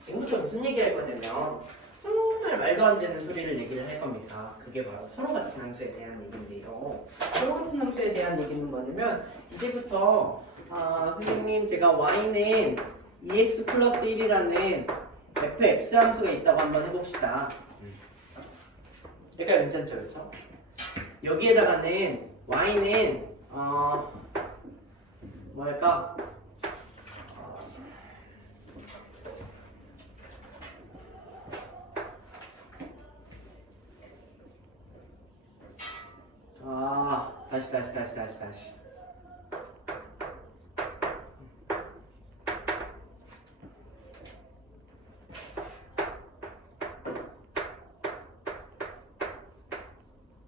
지금부터 무슨 얘기 할 거냐면 정말 말도 안 되는 소리를 얘기를 할 겁니다. 그게 바로 서로 같은 함수에 대한 얘기인데요. 서로 같은 함수에 대한 얘기는 뭐냐면 이제부터 선생님 제가 y는 2x 플러스 1이라는 fx 함수가 있다고 한번 해봅시다. 그러니까 괜찮죠? 그렇죠? 여기에다가는 y는 뭐랄까 다시.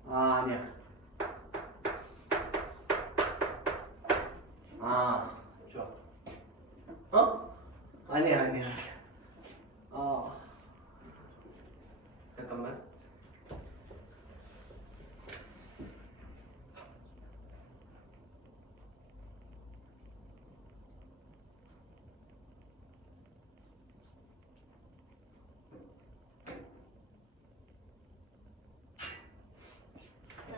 아니야. 좋아. 아니야. 잠깐만.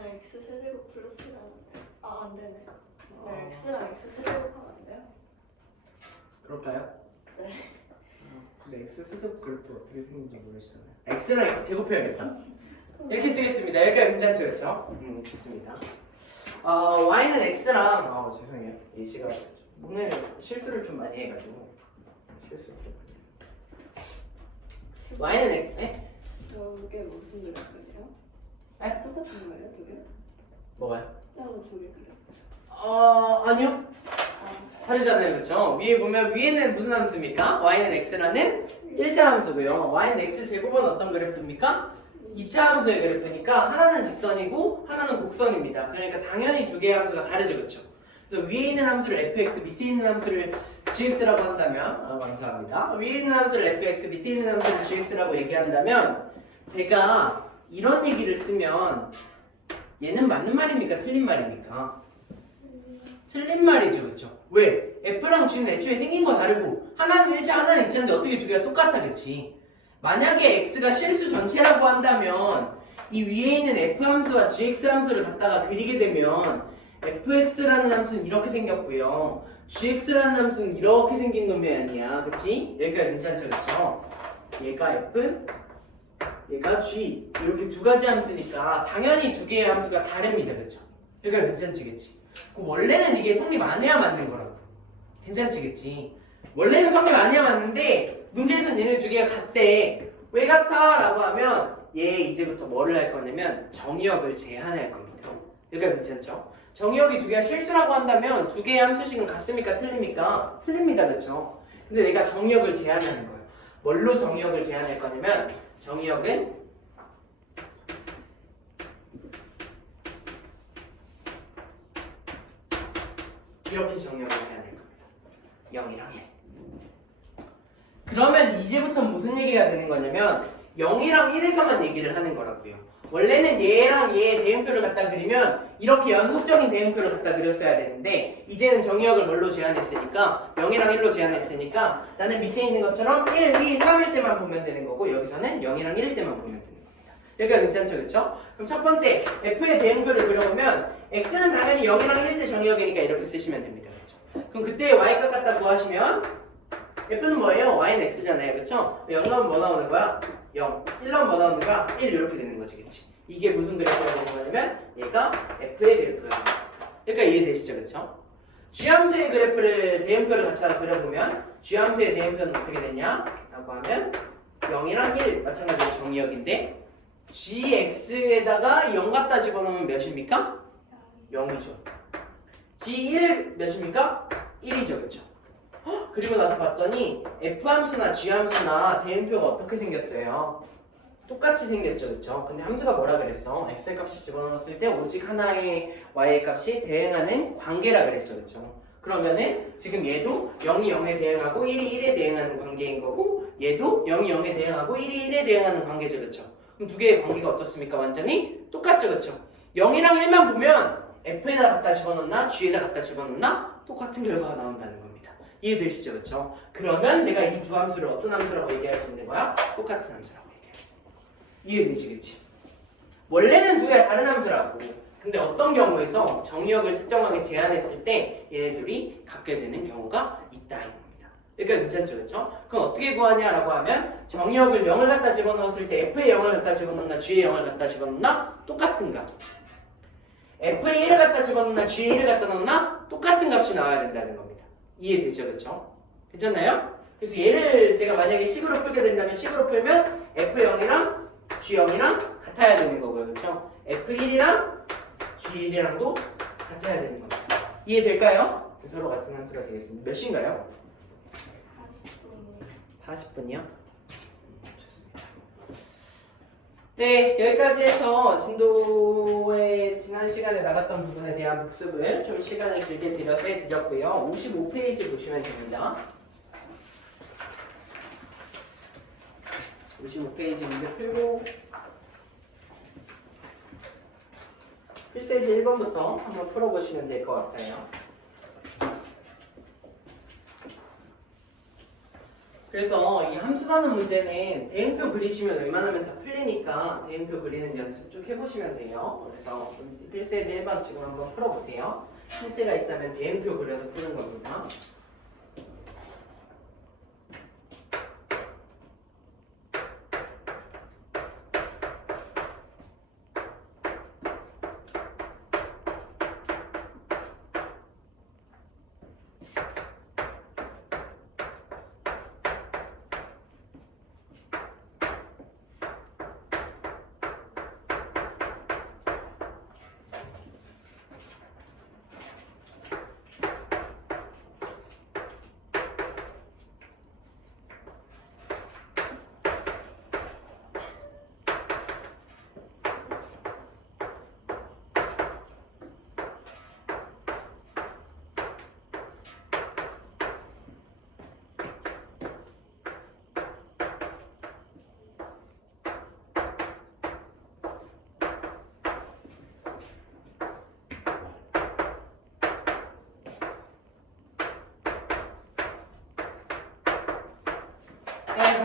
x 세제곱 플러스라는 안 되네. x랑 x 세제곱 하면 안 돼요? 그럴까요? 네. 근데 x 세제곱 그래프 어떻게 생긴지 모르시잖아요. x랑 x 제곱해야겠다. 이렇게 쓰겠습니다. 여기까지 괜찮죠, 그렇죠? 좋습니다. y는 x랑 죄송해요. 예시가 오늘 실수를 좀 많이 해가지고 y는 x 저게 무슨 그래프예요? 에? 똑같은 거예요, 두 개? 뭐가요? 짜고 두 개 그래프. 아니요. 다르잖아요, 그렇죠? 위에 보면 위에는 무슨 함수입니까? y는 x라는 1차 함수고요. y는 x 제곱은 어떤 그래프입니까? 2차 함수의 그래프니까 하나는 직선이고 하나는 곡선입니다. 그러니까 당연히 두 개의 함수가 다르죠, 그렇죠? 그래서 위에 있는 함수를 fx, 밑에 있는 함수를 gx라고 한다면 감사합니다. 위에 있는 함수를 fx, 밑에 있는 함수를 gx라고 얘기한다면 제가 이런 얘기를 쓰면 얘는 맞는 말입니까? 틀린 말입니까? 틀린 말이죠, 그렇죠? 왜? f랑 g는 애초에 생긴 건 다르고 하나는 1차, 하나는 2차인데 어떻게 두 개가 똑같아, 그치? 만약에 x가 실수 전체라고 한다면 이 위에 있는 f 함수와 gx 함수를 갖다가 그리게 되면 fx라는 함수는 이렇게 생겼고요. gx라는 함수는 이렇게 생긴 놈이 아니야, 그치? 여기가 괜찮죠, 그쵸? 얘가 f, 얘가 g 이렇게 두 가지 함수니까 당연히 두 개의 함수가 다릅니다, 그쵸? 여기가 괜찮지, 그치? 원래는 이게 성립 안 해야 맞는 거라고. 괜찮지, 그치? 원래는 성립 안 해야 맞는데 문제에서는 얘네 두 개가 같대. 왜 같아? 라고 하면 얘 이제부터 뭐를 할 거냐면 정의역을 제한할 겁니다. 여기가 괜찮죠? 정의역이 두 개가 실수라고 한다면 두 개의 함수식은 같습니까? 틀립니까? 틀립니다. 그렇죠? 근데 내가 정의역을 제한하는 거예요. 뭘로 정의역을 제한할 거냐면 정의역은 이렇게 정의역을 제한할 겁니다. 0이랑 1. 그러면 이 이제부터 무슨 얘기가 되는 거냐면 0이랑 1에서만 얘기를 하는 거라고요. 원래는 얘랑 얘의 대응표를 갖다 그리면 이렇게 연속적인 대응표를 갖다 그렸어야 되는데 이제는 정의역을 뭘로 제한했으니까 0이랑 1로 제한했으니까 나는 밑에 있는 것처럼 1, 2, 3일 때만 보면 되는 거고 여기서는 0이랑 1일 때만 보면 되는 겁니다. 여기가 괜찮죠, 그렇죠? 그럼 첫 번째 f의 대응표를 그려보면 x는 당연히 0이랑 1일 때 정의역이니까 이렇게 쓰시면 됩니다, 그렇죠? 그럼 그때 y값 갖다 구하시면 f는 뭐예요? y는 x잖아요, 그렇죠? 0 넣으면 뭐 나오는 거야? 0. 1 넣으면 뭐 나오는 거야? 1 이렇게 되는 거지, 그렇지? 이게 무슨 그래프가 되는 거냐면 얘가 f의 그래프가 되는 거야. 그러니까 이해되시죠, 그렇죠? g함수의 그래프를 대응표를 갖다가 그려보면 g함수의 대응표는 어떻게 되냐? 라고 하면 0이랑 1 마찬가지로 정의역인데 gx에다가 0 갖다 집어넣으면 몇입니까? 0이죠. g1 몇입니까? 1이죠, 그렇죠? 그리고 나서 봤더니 f함수나 g함수나 대응표가 어떻게 생겼어요? 똑같이 생겼죠, 그렇죠? 근데 함수가 뭐라 그랬어? x의 값이 집어넣었을 때 오직 하나의 y의 값이 대응하는 관계라 그랬죠, 그렇죠? 그러면은 지금 얘도 0이 0에 대응하고 1이 1에 대응하는 관계인 거고 얘도 0이 0에 대응하고 1이 1에 대응하는 관계죠, 그렇죠? 그럼 두 개의 관계가 어떻습니까? 완전히 똑같죠, 그렇죠? 0이랑 1만 보면 f에다 갖다 집어넣나 g에다 갖다 집어넣나 똑같은 결과가 나온다는 겁니다. 이해되시죠, 그렇죠? 그러면 내가 이 두 함수를 어떤 함수라고 얘기할 수 있는 거야? 똑같은 함수라고 얘기할 수 있는 거야. 이해되시겠지? 원래는 두 개가 다른 함수라고. 근데 어떤 경우에서 정의역을 특정하게 제한했을 때 얘네들이 같게 되는 경우가 있다 이 겁니다. 그러니까 괜찮죠, 그렇죠? 그럼 어떻게 구하냐라고 하면 정의역을 0을 갖다 집어넣었을 때 f의 0을 갖다 집어넣나 g의 0을 갖다 집어넣나 똑같은가? f의 1을 갖다 집어넣나 g의 1을 갖다 넣나 똑같은 값이 나와야 된다는 겁니다. 이해되죠, 그렇죠? 괜찮나요? 그래서 얘를 제가 만약에 식으로 풀게 된다면 식으로 풀면 f0이랑 g0이랑 같아야 되는 거고요, 그렇죠? f1이랑 g1이랑도 같아야 되는 겁니다. 이해될까요? 서로 같은 함수가 되겠습니다. 몇 시인가요? 40분이요? 좋습니다. 네, 여기까지 해서 진도의 지난 시간에 나갔던 부분에 대한 복습을 좀 시간을 길게 들여서 해드렸고요. 55페이지 보시면 됩니다. 55페이지 문제 풀고 필세지 1번부터 한번 풀어보시면 될 것 같아요. 그래서 이 함수라는 문제는 대응표 그리시면 웬만하면 다 풀리니까 대응표 그리는 연습 쭉 해보시면 돼요. 그래서 필세지 1번 지금 한번 풀어보세요. 할 때가 있다면 대응표 그려서 푸는 겁니다.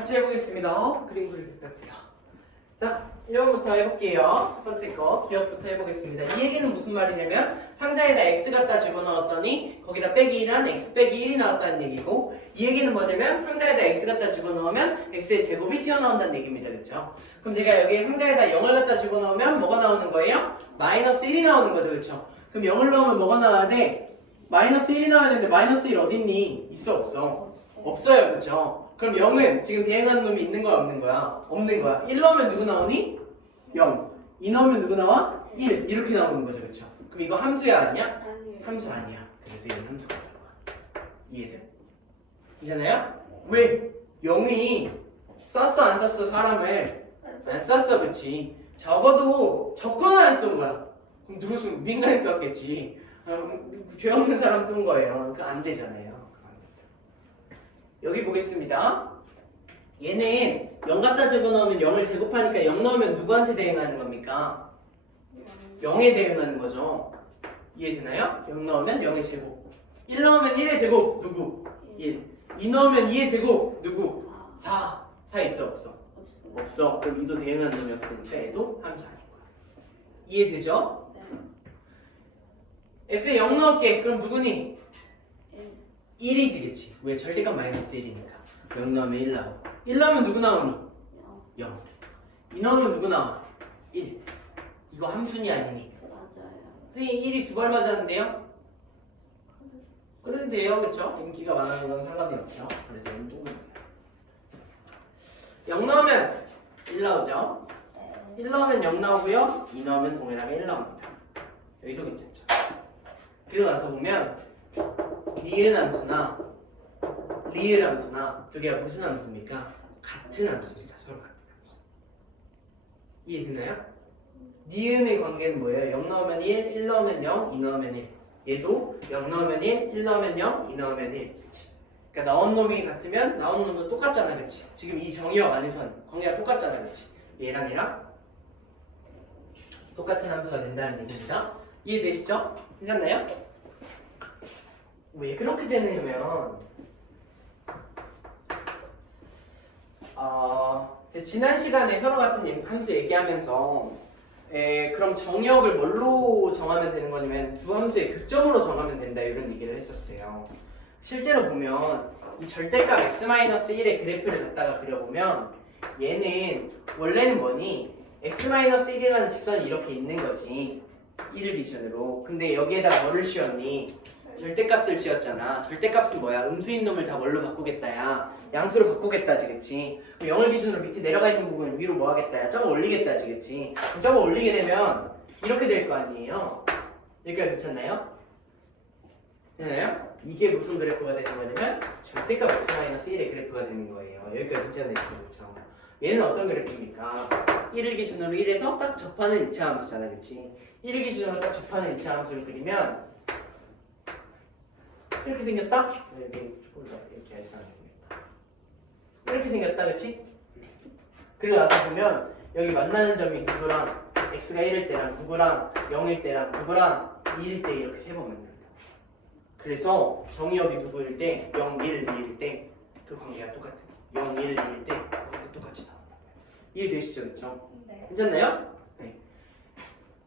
같이 해보겠습니다. 그림 그리기 같습니다. 자, 1번부터 해볼게요. 첫 번째 거 기억부터 해보겠습니다. 이 얘기는 무슨 말이냐면 상자에다 x 갖다 집어넣었더니 거기다 빼기 1한 x 빼기 1이 나왔다는 얘기고 이 얘기는 뭐냐면 상자에다 x 갖다 집어넣으면 x의 제곱이 튀어나온다는 얘기입니다. 그렇죠? 그럼 제가 여기 상자에다 0을 갖다 집어넣으면 뭐가 나오는 거예요? 마이너스 1이 나오는 거죠. 그렇죠? 그럼 0을 넣으면 뭐가 나와야 돼? 마이너스 1이 나와야 되는데 마이너스 1 어딨니? 있어 없어? 없어요. 그렇죠? 그럼 0은 지금 대응하는 놈이 있는 거야 없는 거야? 없는 거야. 1 넣으면 누구 나오니? 0. 2 넣으면 누구 나와? 1. 이렇게 나오는 거죠. 그렇죠? 그럼 이거 함수야 아니야? 아니에요. 함수 아니야. 그래서 이건 함수가 아닌 거야. 이해돼? 괜찮아요? 왜? 0이 쐈어 안 쐈어 사람을? 안 쐈어 그치? 적어도 적거나 안 쏜 거야. 그럼 누구 쏜? 민간인 쐈겠지. 죄 없는 사람 쏜 거예요. 그거 안 되잖아요. 여기 보겠습니다. 얘는 0 갖다 집어넣으면 0을 제곱하니까 0 넣으면 누구한테 대응하는 겁니까? 0에 대응하는 거죠. 이해되나요? 0 넣으면 0의 제곱. 1 넣으면 1의 제곱 누구? 1. 2 넣으면 2의 제곱 누구? 4. 4 있어 없어? 없어. 그럼 2도 대응하는 놈이 없으니까 얘도 함수 아닌 거야. 이해되죠? x에 0 넣을게. 그럼 누구니? 1이지 그치? 왜? 절대값 마이너스 1이니까 0 넣으면 1 나오고 1 넣으면 누구 나오니? 0. 2 넣으면 누구 나와? 1. 이거 함수니 아니니? 맞아요. 선생님 1이 두 발 맞았는데요? 그래도 돼요 그쵸? 인기가 많은 건 상관이 없죠. 그래서 얘는 똥이에요. 0 넣으면 1 나오죠? 1 넣으면 0 나오고요 2 넣으면 동일하게 1 나옵니다. 여기도 괜찮죠? 그리고 나서 보면 니은 함수나 리을 함수나 두 개가 무슨 함수입니까? 같은 함수입니다. 서로 같은 함수. 이해되나요? 니은의 관계는 뭐예요? 0 넣으면 1, 1 넣으면 0, 2 넣으면 1. 얘도 0 넣으면 1, 1 넣으면 0, 2 넣으면 1. 그치? 그러니까 나온 놈이 같으면 나온 놈도 똑같잖아. 그치? 지금 이 정의역 안에선 관계가 똑같잖아. 그치? 얘랑 얘랑 똑같은 함수가 된다는 얘기입니다. 이해되시죠? 괜찮나요? 왜 그렇게 되느냐면 지난 시간에 서로 같은 함수 얘기하면서 그럼 정의역을 뭘로 정하면 되는 거냐면 두 함수의 교점으로 정하면 된다 이런 얘기를 했었어요. 실제로 보면 이 절대값 x-1의 그래프를 갖다가 그려보면 얘는 원래는 뭐니? x-1이라는 직선이 이렇게 있는 거지 1을 기준으로. 근데 여기에다가 뭐를 씌웠니? 절대값을 씌웠잖아. 절대값은 뭐야? 음수인 놈을 다 뭘로 바꾸겠다야? 양수로 바꾸겠다지 그치? 그럼 0을 기준으로 밑에 내려가 있는 부분을 위로 뭐 하겠다야? 저거 올리겠다지 그치? 그럼 저거 올리게 되면 이렇게 될 거 아니에요? 여기가 괜찮나요? 괜찮아요? 이게 무슨 그래프가 되는 거냐면 절대값 x-1의 그래프가 되는 거예요. 여기가 괜찮으시죠? 그쵸? 얘는 어떤 그래프입니까? 1을 기준으로 1에서 딱 접하는 2차 함수잖아 그치? 1을 기준으로 딱 접하는 2차 함수를 그리면 이렇게 생겼다? 여기 이렇게 알상했습니다. 이렇게 생겼다 그치? 그리고 나서 보면 여기 만나는 점이 누구랑 x가 1일 때랑 누구랑 0일 때랑 누구랑 2일 때 이렇게 세 번 만납니다. 그래서 정의역이 누구일 때 0, 1, 2일 때 그 관계가 똑같은 0, 1, 2일 때 그 관계가 똑같이 나옵니다. 이해되시죠? 그쵸? 네. 괜찮나요?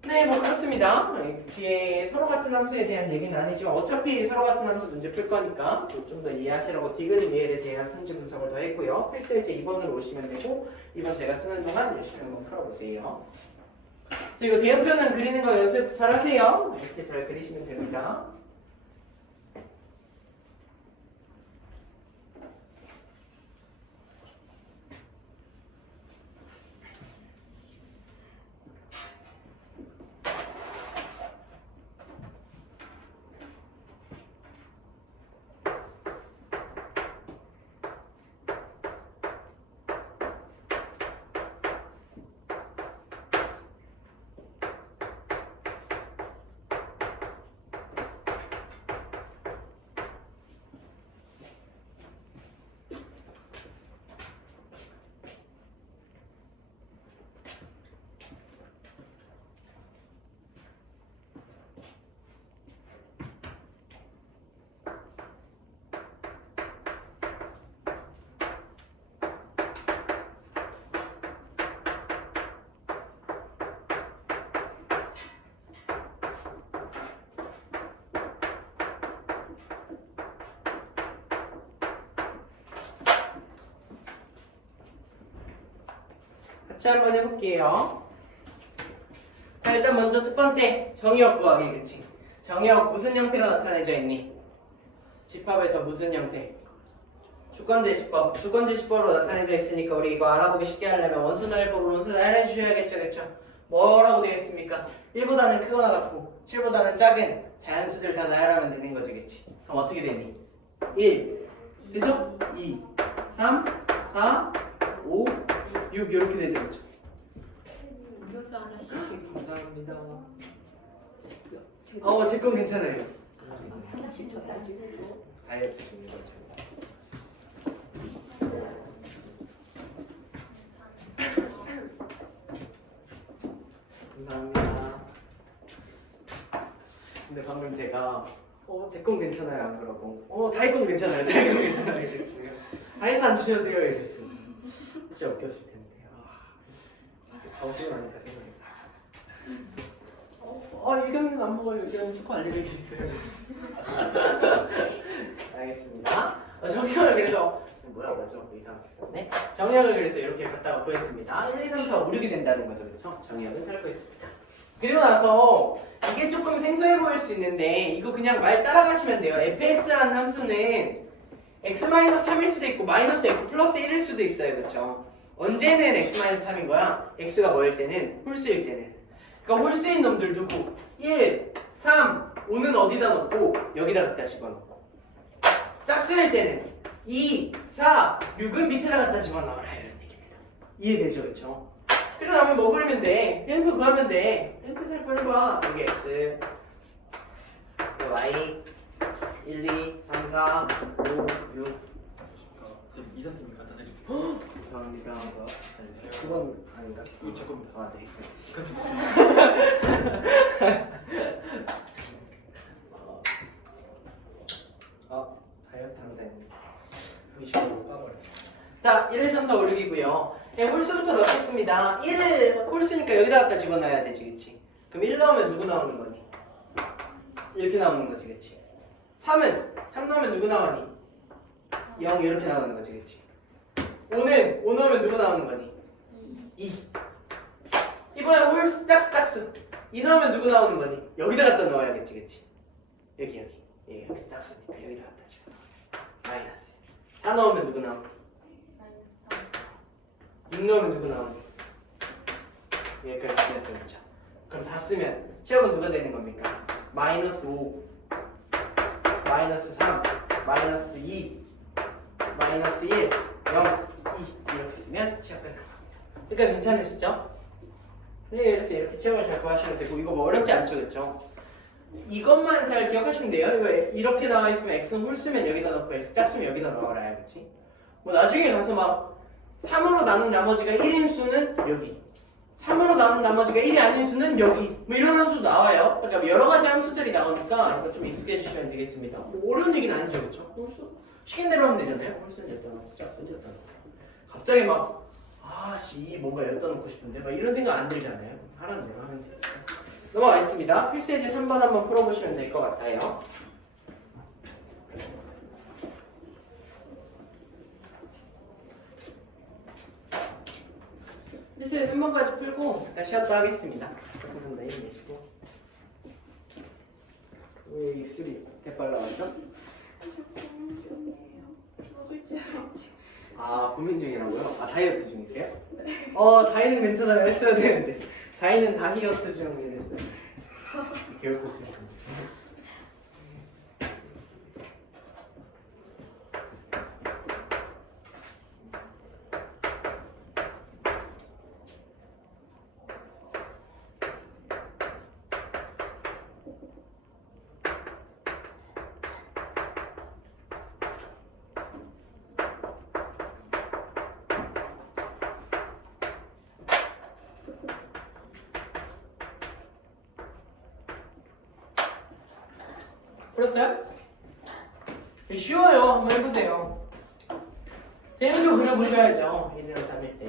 네, 뭐 그렇습니다. 뒤에 서로 같은 함수에 대한 얘기는 아니지만 어차피 서로 같은 함수 문제 풀 거니까 좀 더 이해하시라고 디귿 리을에 대한 선지 분석을 더 했고요. 필수일제 2번으로 오시면 되고 2번 제가 쓰는 동안 열심히 한번 풀어보세요. 그래서 이거 대형표는 그리는 거 연습 잘 하세요. 이렇게 잘 그리시면 됩니다. 같이 한번 해볼게요. 자, 일단 먼저 첫 번째 정의역 구하기. 그치? 정의역 무슨 형태로 나타내져 있니? 집합에서 무슨 형태? 조건제시법. 조건제시법으로 나타내져 있으니까 우리 이거 알아보기 쉽게 하려면 원수나 일법으로 원수나 해주셔야겠죠. 그쵸? 뭐라고 되겠습니까? 1보다는 크거나 같고 7보다는 작은 자연수들 다 나열하면 되는 거지. 그치? 그럼 어떻게 되니? 1 그죠? 2 3 4 5 6 이렇게 되죠. 그쵸? 음료수 하나씩. 감사합니다. 제 건 괜찮아요. 하나씩 줘야지. 다이어트 중인 거죠. 근데 방금 제가 제 건 괜찮아요 안 그러고 다이 건 괜찮아요 다이 건 괜찮아요 이랬어요. 다이는 안 주셔도 돼요 이랬어요. 진짜 웃겼을 텐데. 가오시면 아닐까 생각했어요. 이경이는 안 먹어요. 이경이 초코 알레르기 있어요. 알겠습니다. 정형을 그래서 뭐죠? 이상하게 썼네. 정형을 그래서 이렇게 갖다가 구했습니다. 1, 2, 3, 4, 5, 6이 된다는 거죠. 그렇죠? 정형은 잘 구했습니다. 그리고 나서 이게 조금 생소해 보일 수 있는데 이거 그냥 말 따라가시면 돼요. fx라는 함수는 x-3일 수도 있고 -x 플러스 1일 수도 있어요. 그렇죠? 언제는 x-3인 거야? x가 뭐일 때는? 홀수일 때는. 그러니까 홀수인 놈들 누구? 1, 3, 5는 어디다 넣고 여기다 갖다 집어넣고 짝수일 때는 2, 4, 6은 밑에다 갖다 집어넣어라 이런 얘기입니다. 이해되죠? 그렇죠? 그리고 나면 뭐 그리면 돼? 펜프 구하면 돼. 펜프 잘 구해봐. 여기 x y 1, 2, 3, 4, 5, 6 이사님이 갖다 드릴게요. 감사합니다. 그건 아닌가? 이거 제 겁니다. 네. 다이어트 한다 했는데. 자, 1, 2, 3, 4, 5, 6이고요. 홀수부터 넣겠습니다. 1을 홀수니까 여기다 갖다 집어넣어야 되지, 그치? 그럼 1 넣으면 누구 나오는 거니? 이렇게 나오는 거지, 그치? 3은? 3 넣으면 누구 나오니? 0 이렇게 나오는 거지, 그치? 5는? 5 넣으면 누구 나오는 거니? 2. 이번에 홀수 짝수 2 넣으면 누구 나오는 거니? 여기다 갖다 넣어야겠지, 그치? 여기 여기 짝수니까 여기다 갖다 집어넣어. 마이너스 4 넣으면 누구 나오니? 6 넣으면 누구 나오니? 여기까지 그냥 넣자. 그럼 다 쓰면 치역은 누가 되는 겁니까? -5 -3 -2 -1 0 2 이렇게 쓰면 치역 끝난 겁니다. 그러니까 괜찮으시죠? 네, 그래서 이렇게 치역을 잘 구하시면 되고 이거 뭐 어렵지 않죠, 그렇죠? 이것만 잘 기억하시면 돼요. 이거 이렇게 나와 있으면 x는 홀수면 여기다 넣고 x 짝수면 여기다 넣어라, 그렇지? 뭐 나중에 가서 막 3으로 나눈 나머지가 1인 수는 여기 3으로 나눈 나머지가 1이 아닌 수는 여기 뭐 이런 함수도 나와요. 그러니까 여러 가지 함수들이 나오니까 이거 좀 익숙해지시면 되겠습니다. 뭐 어려운 얘기는 아니죠, 그렇죠? 홀수 시간대로 하면 되잖아요. 홀수는 여기다 놓고 짝수는 여기다 놓고 갑자기 막 뭔가 여기다 놓고 싶은데 막 이런 생각 안 들잖아요. 하라는 대로 하면 돼요. 넘어가겠습니다. 필수예제 3번 한번 풀어보시면 될 것 같아요. 필수예제 3번까지 풀고 잠깐 쉬었다 하겠습니다. 조금 더 힘내시고. 왜 입술이 대빨 나왔죠? 고민 중이라고요? 다이어트 중이세요? 다이는 괜찮아요. 했어야 되는데 다이는 다이어트 중이랬어요. 개웃겼어요. 풀었어요? 쉬워요. 한번 해보세요. 대응표 그려보셔야죠. 1이랑 3일 때.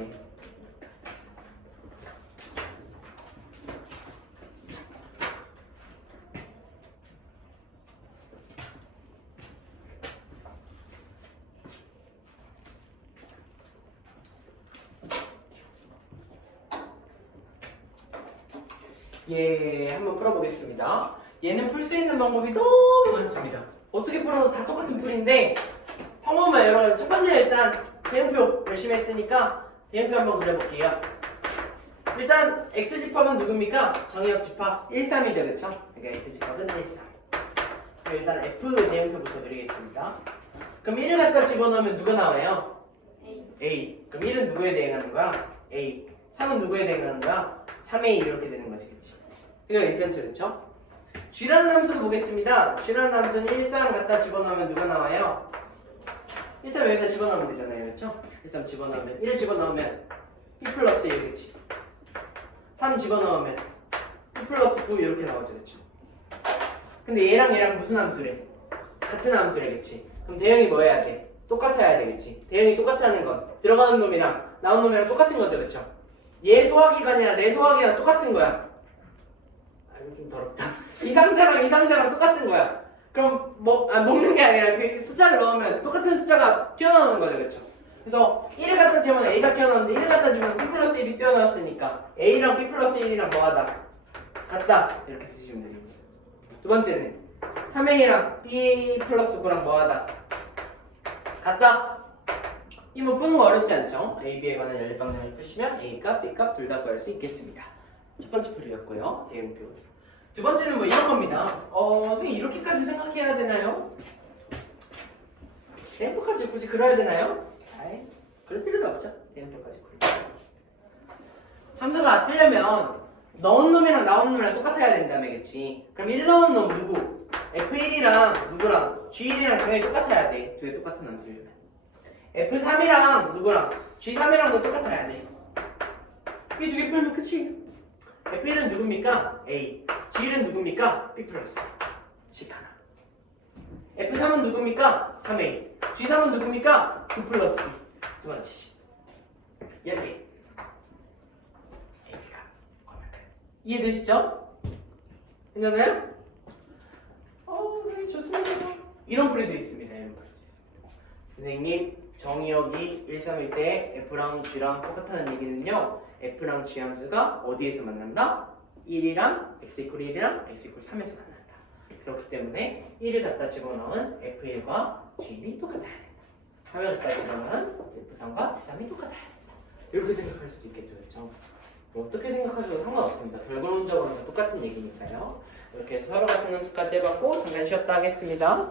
한번 풀어보겠습니다. 얘는 풀 수 있는 방법이 너무 많습니다. 어떻게 풀어도 다 똑같은 풀인데 방법만 여러 가지. 첫 번째 일단 대응표 열심히 했으니까 대응표 한번 그려볼게요. 일단 x집합은 누굽니까? 정의역 집합 1, 3이죠, 그쵸? 그러니까 x집합은 1, 3. 일단 f 대응표부터 그리겠습니다. 그럼 1을 갖다 집어넣으면 누가 나와요? A. 그럼 1은 누구에 대응하는 거야? A. 3은 누구에 대응하는 거야? 3A 이렇게 되는 거지, 그치? 이거 괜찮죠, 그쵸? G라는 함수도 보겠습니다. G라는 함수는 1, 3 갖다 집어넣으면 누가 나와요? 1, 3 여기다 집어넣으면 되잖아요, 그쵸? 1, 3 집어넣으면 1 집어넣으면 2 플러스 1, 그치? 3 집어넣으면 2 플러스 9 이렇게 나오죠, 그쵸? 근데 얘랑 무슨 함수래? 같은 함수래겠지. 그럼 대형이 뭐 해야 돼? 똑같아야 되겠지. 대형이 똑같다는 건 들어가는 놈이랑 나온 놈이랑 똑같은 거죠, 그렇죠? 얘 소화기관이나 내 소화기관 똑같은 거야. 아 이거 좀 더럽다. 이 상자랑 똑같은 거야. 그럼 먹는 게 아니라 그 숫자를 넣으면 똑같은 숫자가 튀어나오는 거죠, 그렇죠? 그래서 1을 갖다 주면 A가 튀어나오는데 1을 갖다 주면 B 플러스 1이 튀어나왔으니까 A랑 B 플러스 1이랑 뭐하다? 같다. 이렇게 쓰시면 됩니다. 두 번째는 3A랑 B 플러스 9랑 뭐하다? 같다. 이 뭐 푸는 거 어렵지 않죠? A, B에 관한 열방정을 푸시면 A값, B값 둘 다 구할 수 있겠습니다. 첫 번째 표리였고요. 대응표. 두 번째는 뭐 이런 겁니다. 선생님 이렇게까지 생각해야 되나요? 대응표까지 굳이 그려야 되나요? 아이, 그럴 필요도 없죠. 대응표까지 그릴 필요도 없습니다. 함수가 같으려면 넣은 놈이랑 나온 놈이랑 똑같아야 된다며, 그치? 그럼 1 넣은 놈 누구? F1이랑 누구랑? G1이랑 당연히 똑같아야 돼. 두 개 똑같은 함수려면. F3이랑 누구랑? G3이랑도 똑같아야 돼. 이 두 개 풀면 끝이에요. F1은 누굽니까? A. G1은 누굽니까? B 플러스 C 하나. F3은 누굽니까? 3A. G3은 누굽니까? 9 플러스 B. 두 번째 식. 이렇게. AB가 얼마큼? 이해되시죠? 괜찮아요? 네, 좋습니다. 이런 풀이도 있습니다. 이런 풀이도 있습니다. 선생님, 정의역이 1, 3일 때 F랑 G랑 똑같다는 얘기는요. F랑 G 함수가 어디에서 만난다? 1이랑 x 이퀄 1이랑 x 이퀄 3에서 만난다. 그렇기 때문에 1을 갖다 집어넣은 F1과 G1이 똑같아야 된다. 3을 갖다 집어넣은 F3과 G3이 똑같아야 된다. 이렇게 생각할 수도 있겠죠. 그렇죠? 뭐 어떻게 생각하셔도 상관없습니다. 결론적으로는 똑같은 얘기니까요. 이렇게 해서 서로 같은 함수까지 해봤고 잠깐 쉬었다 하겠습니다.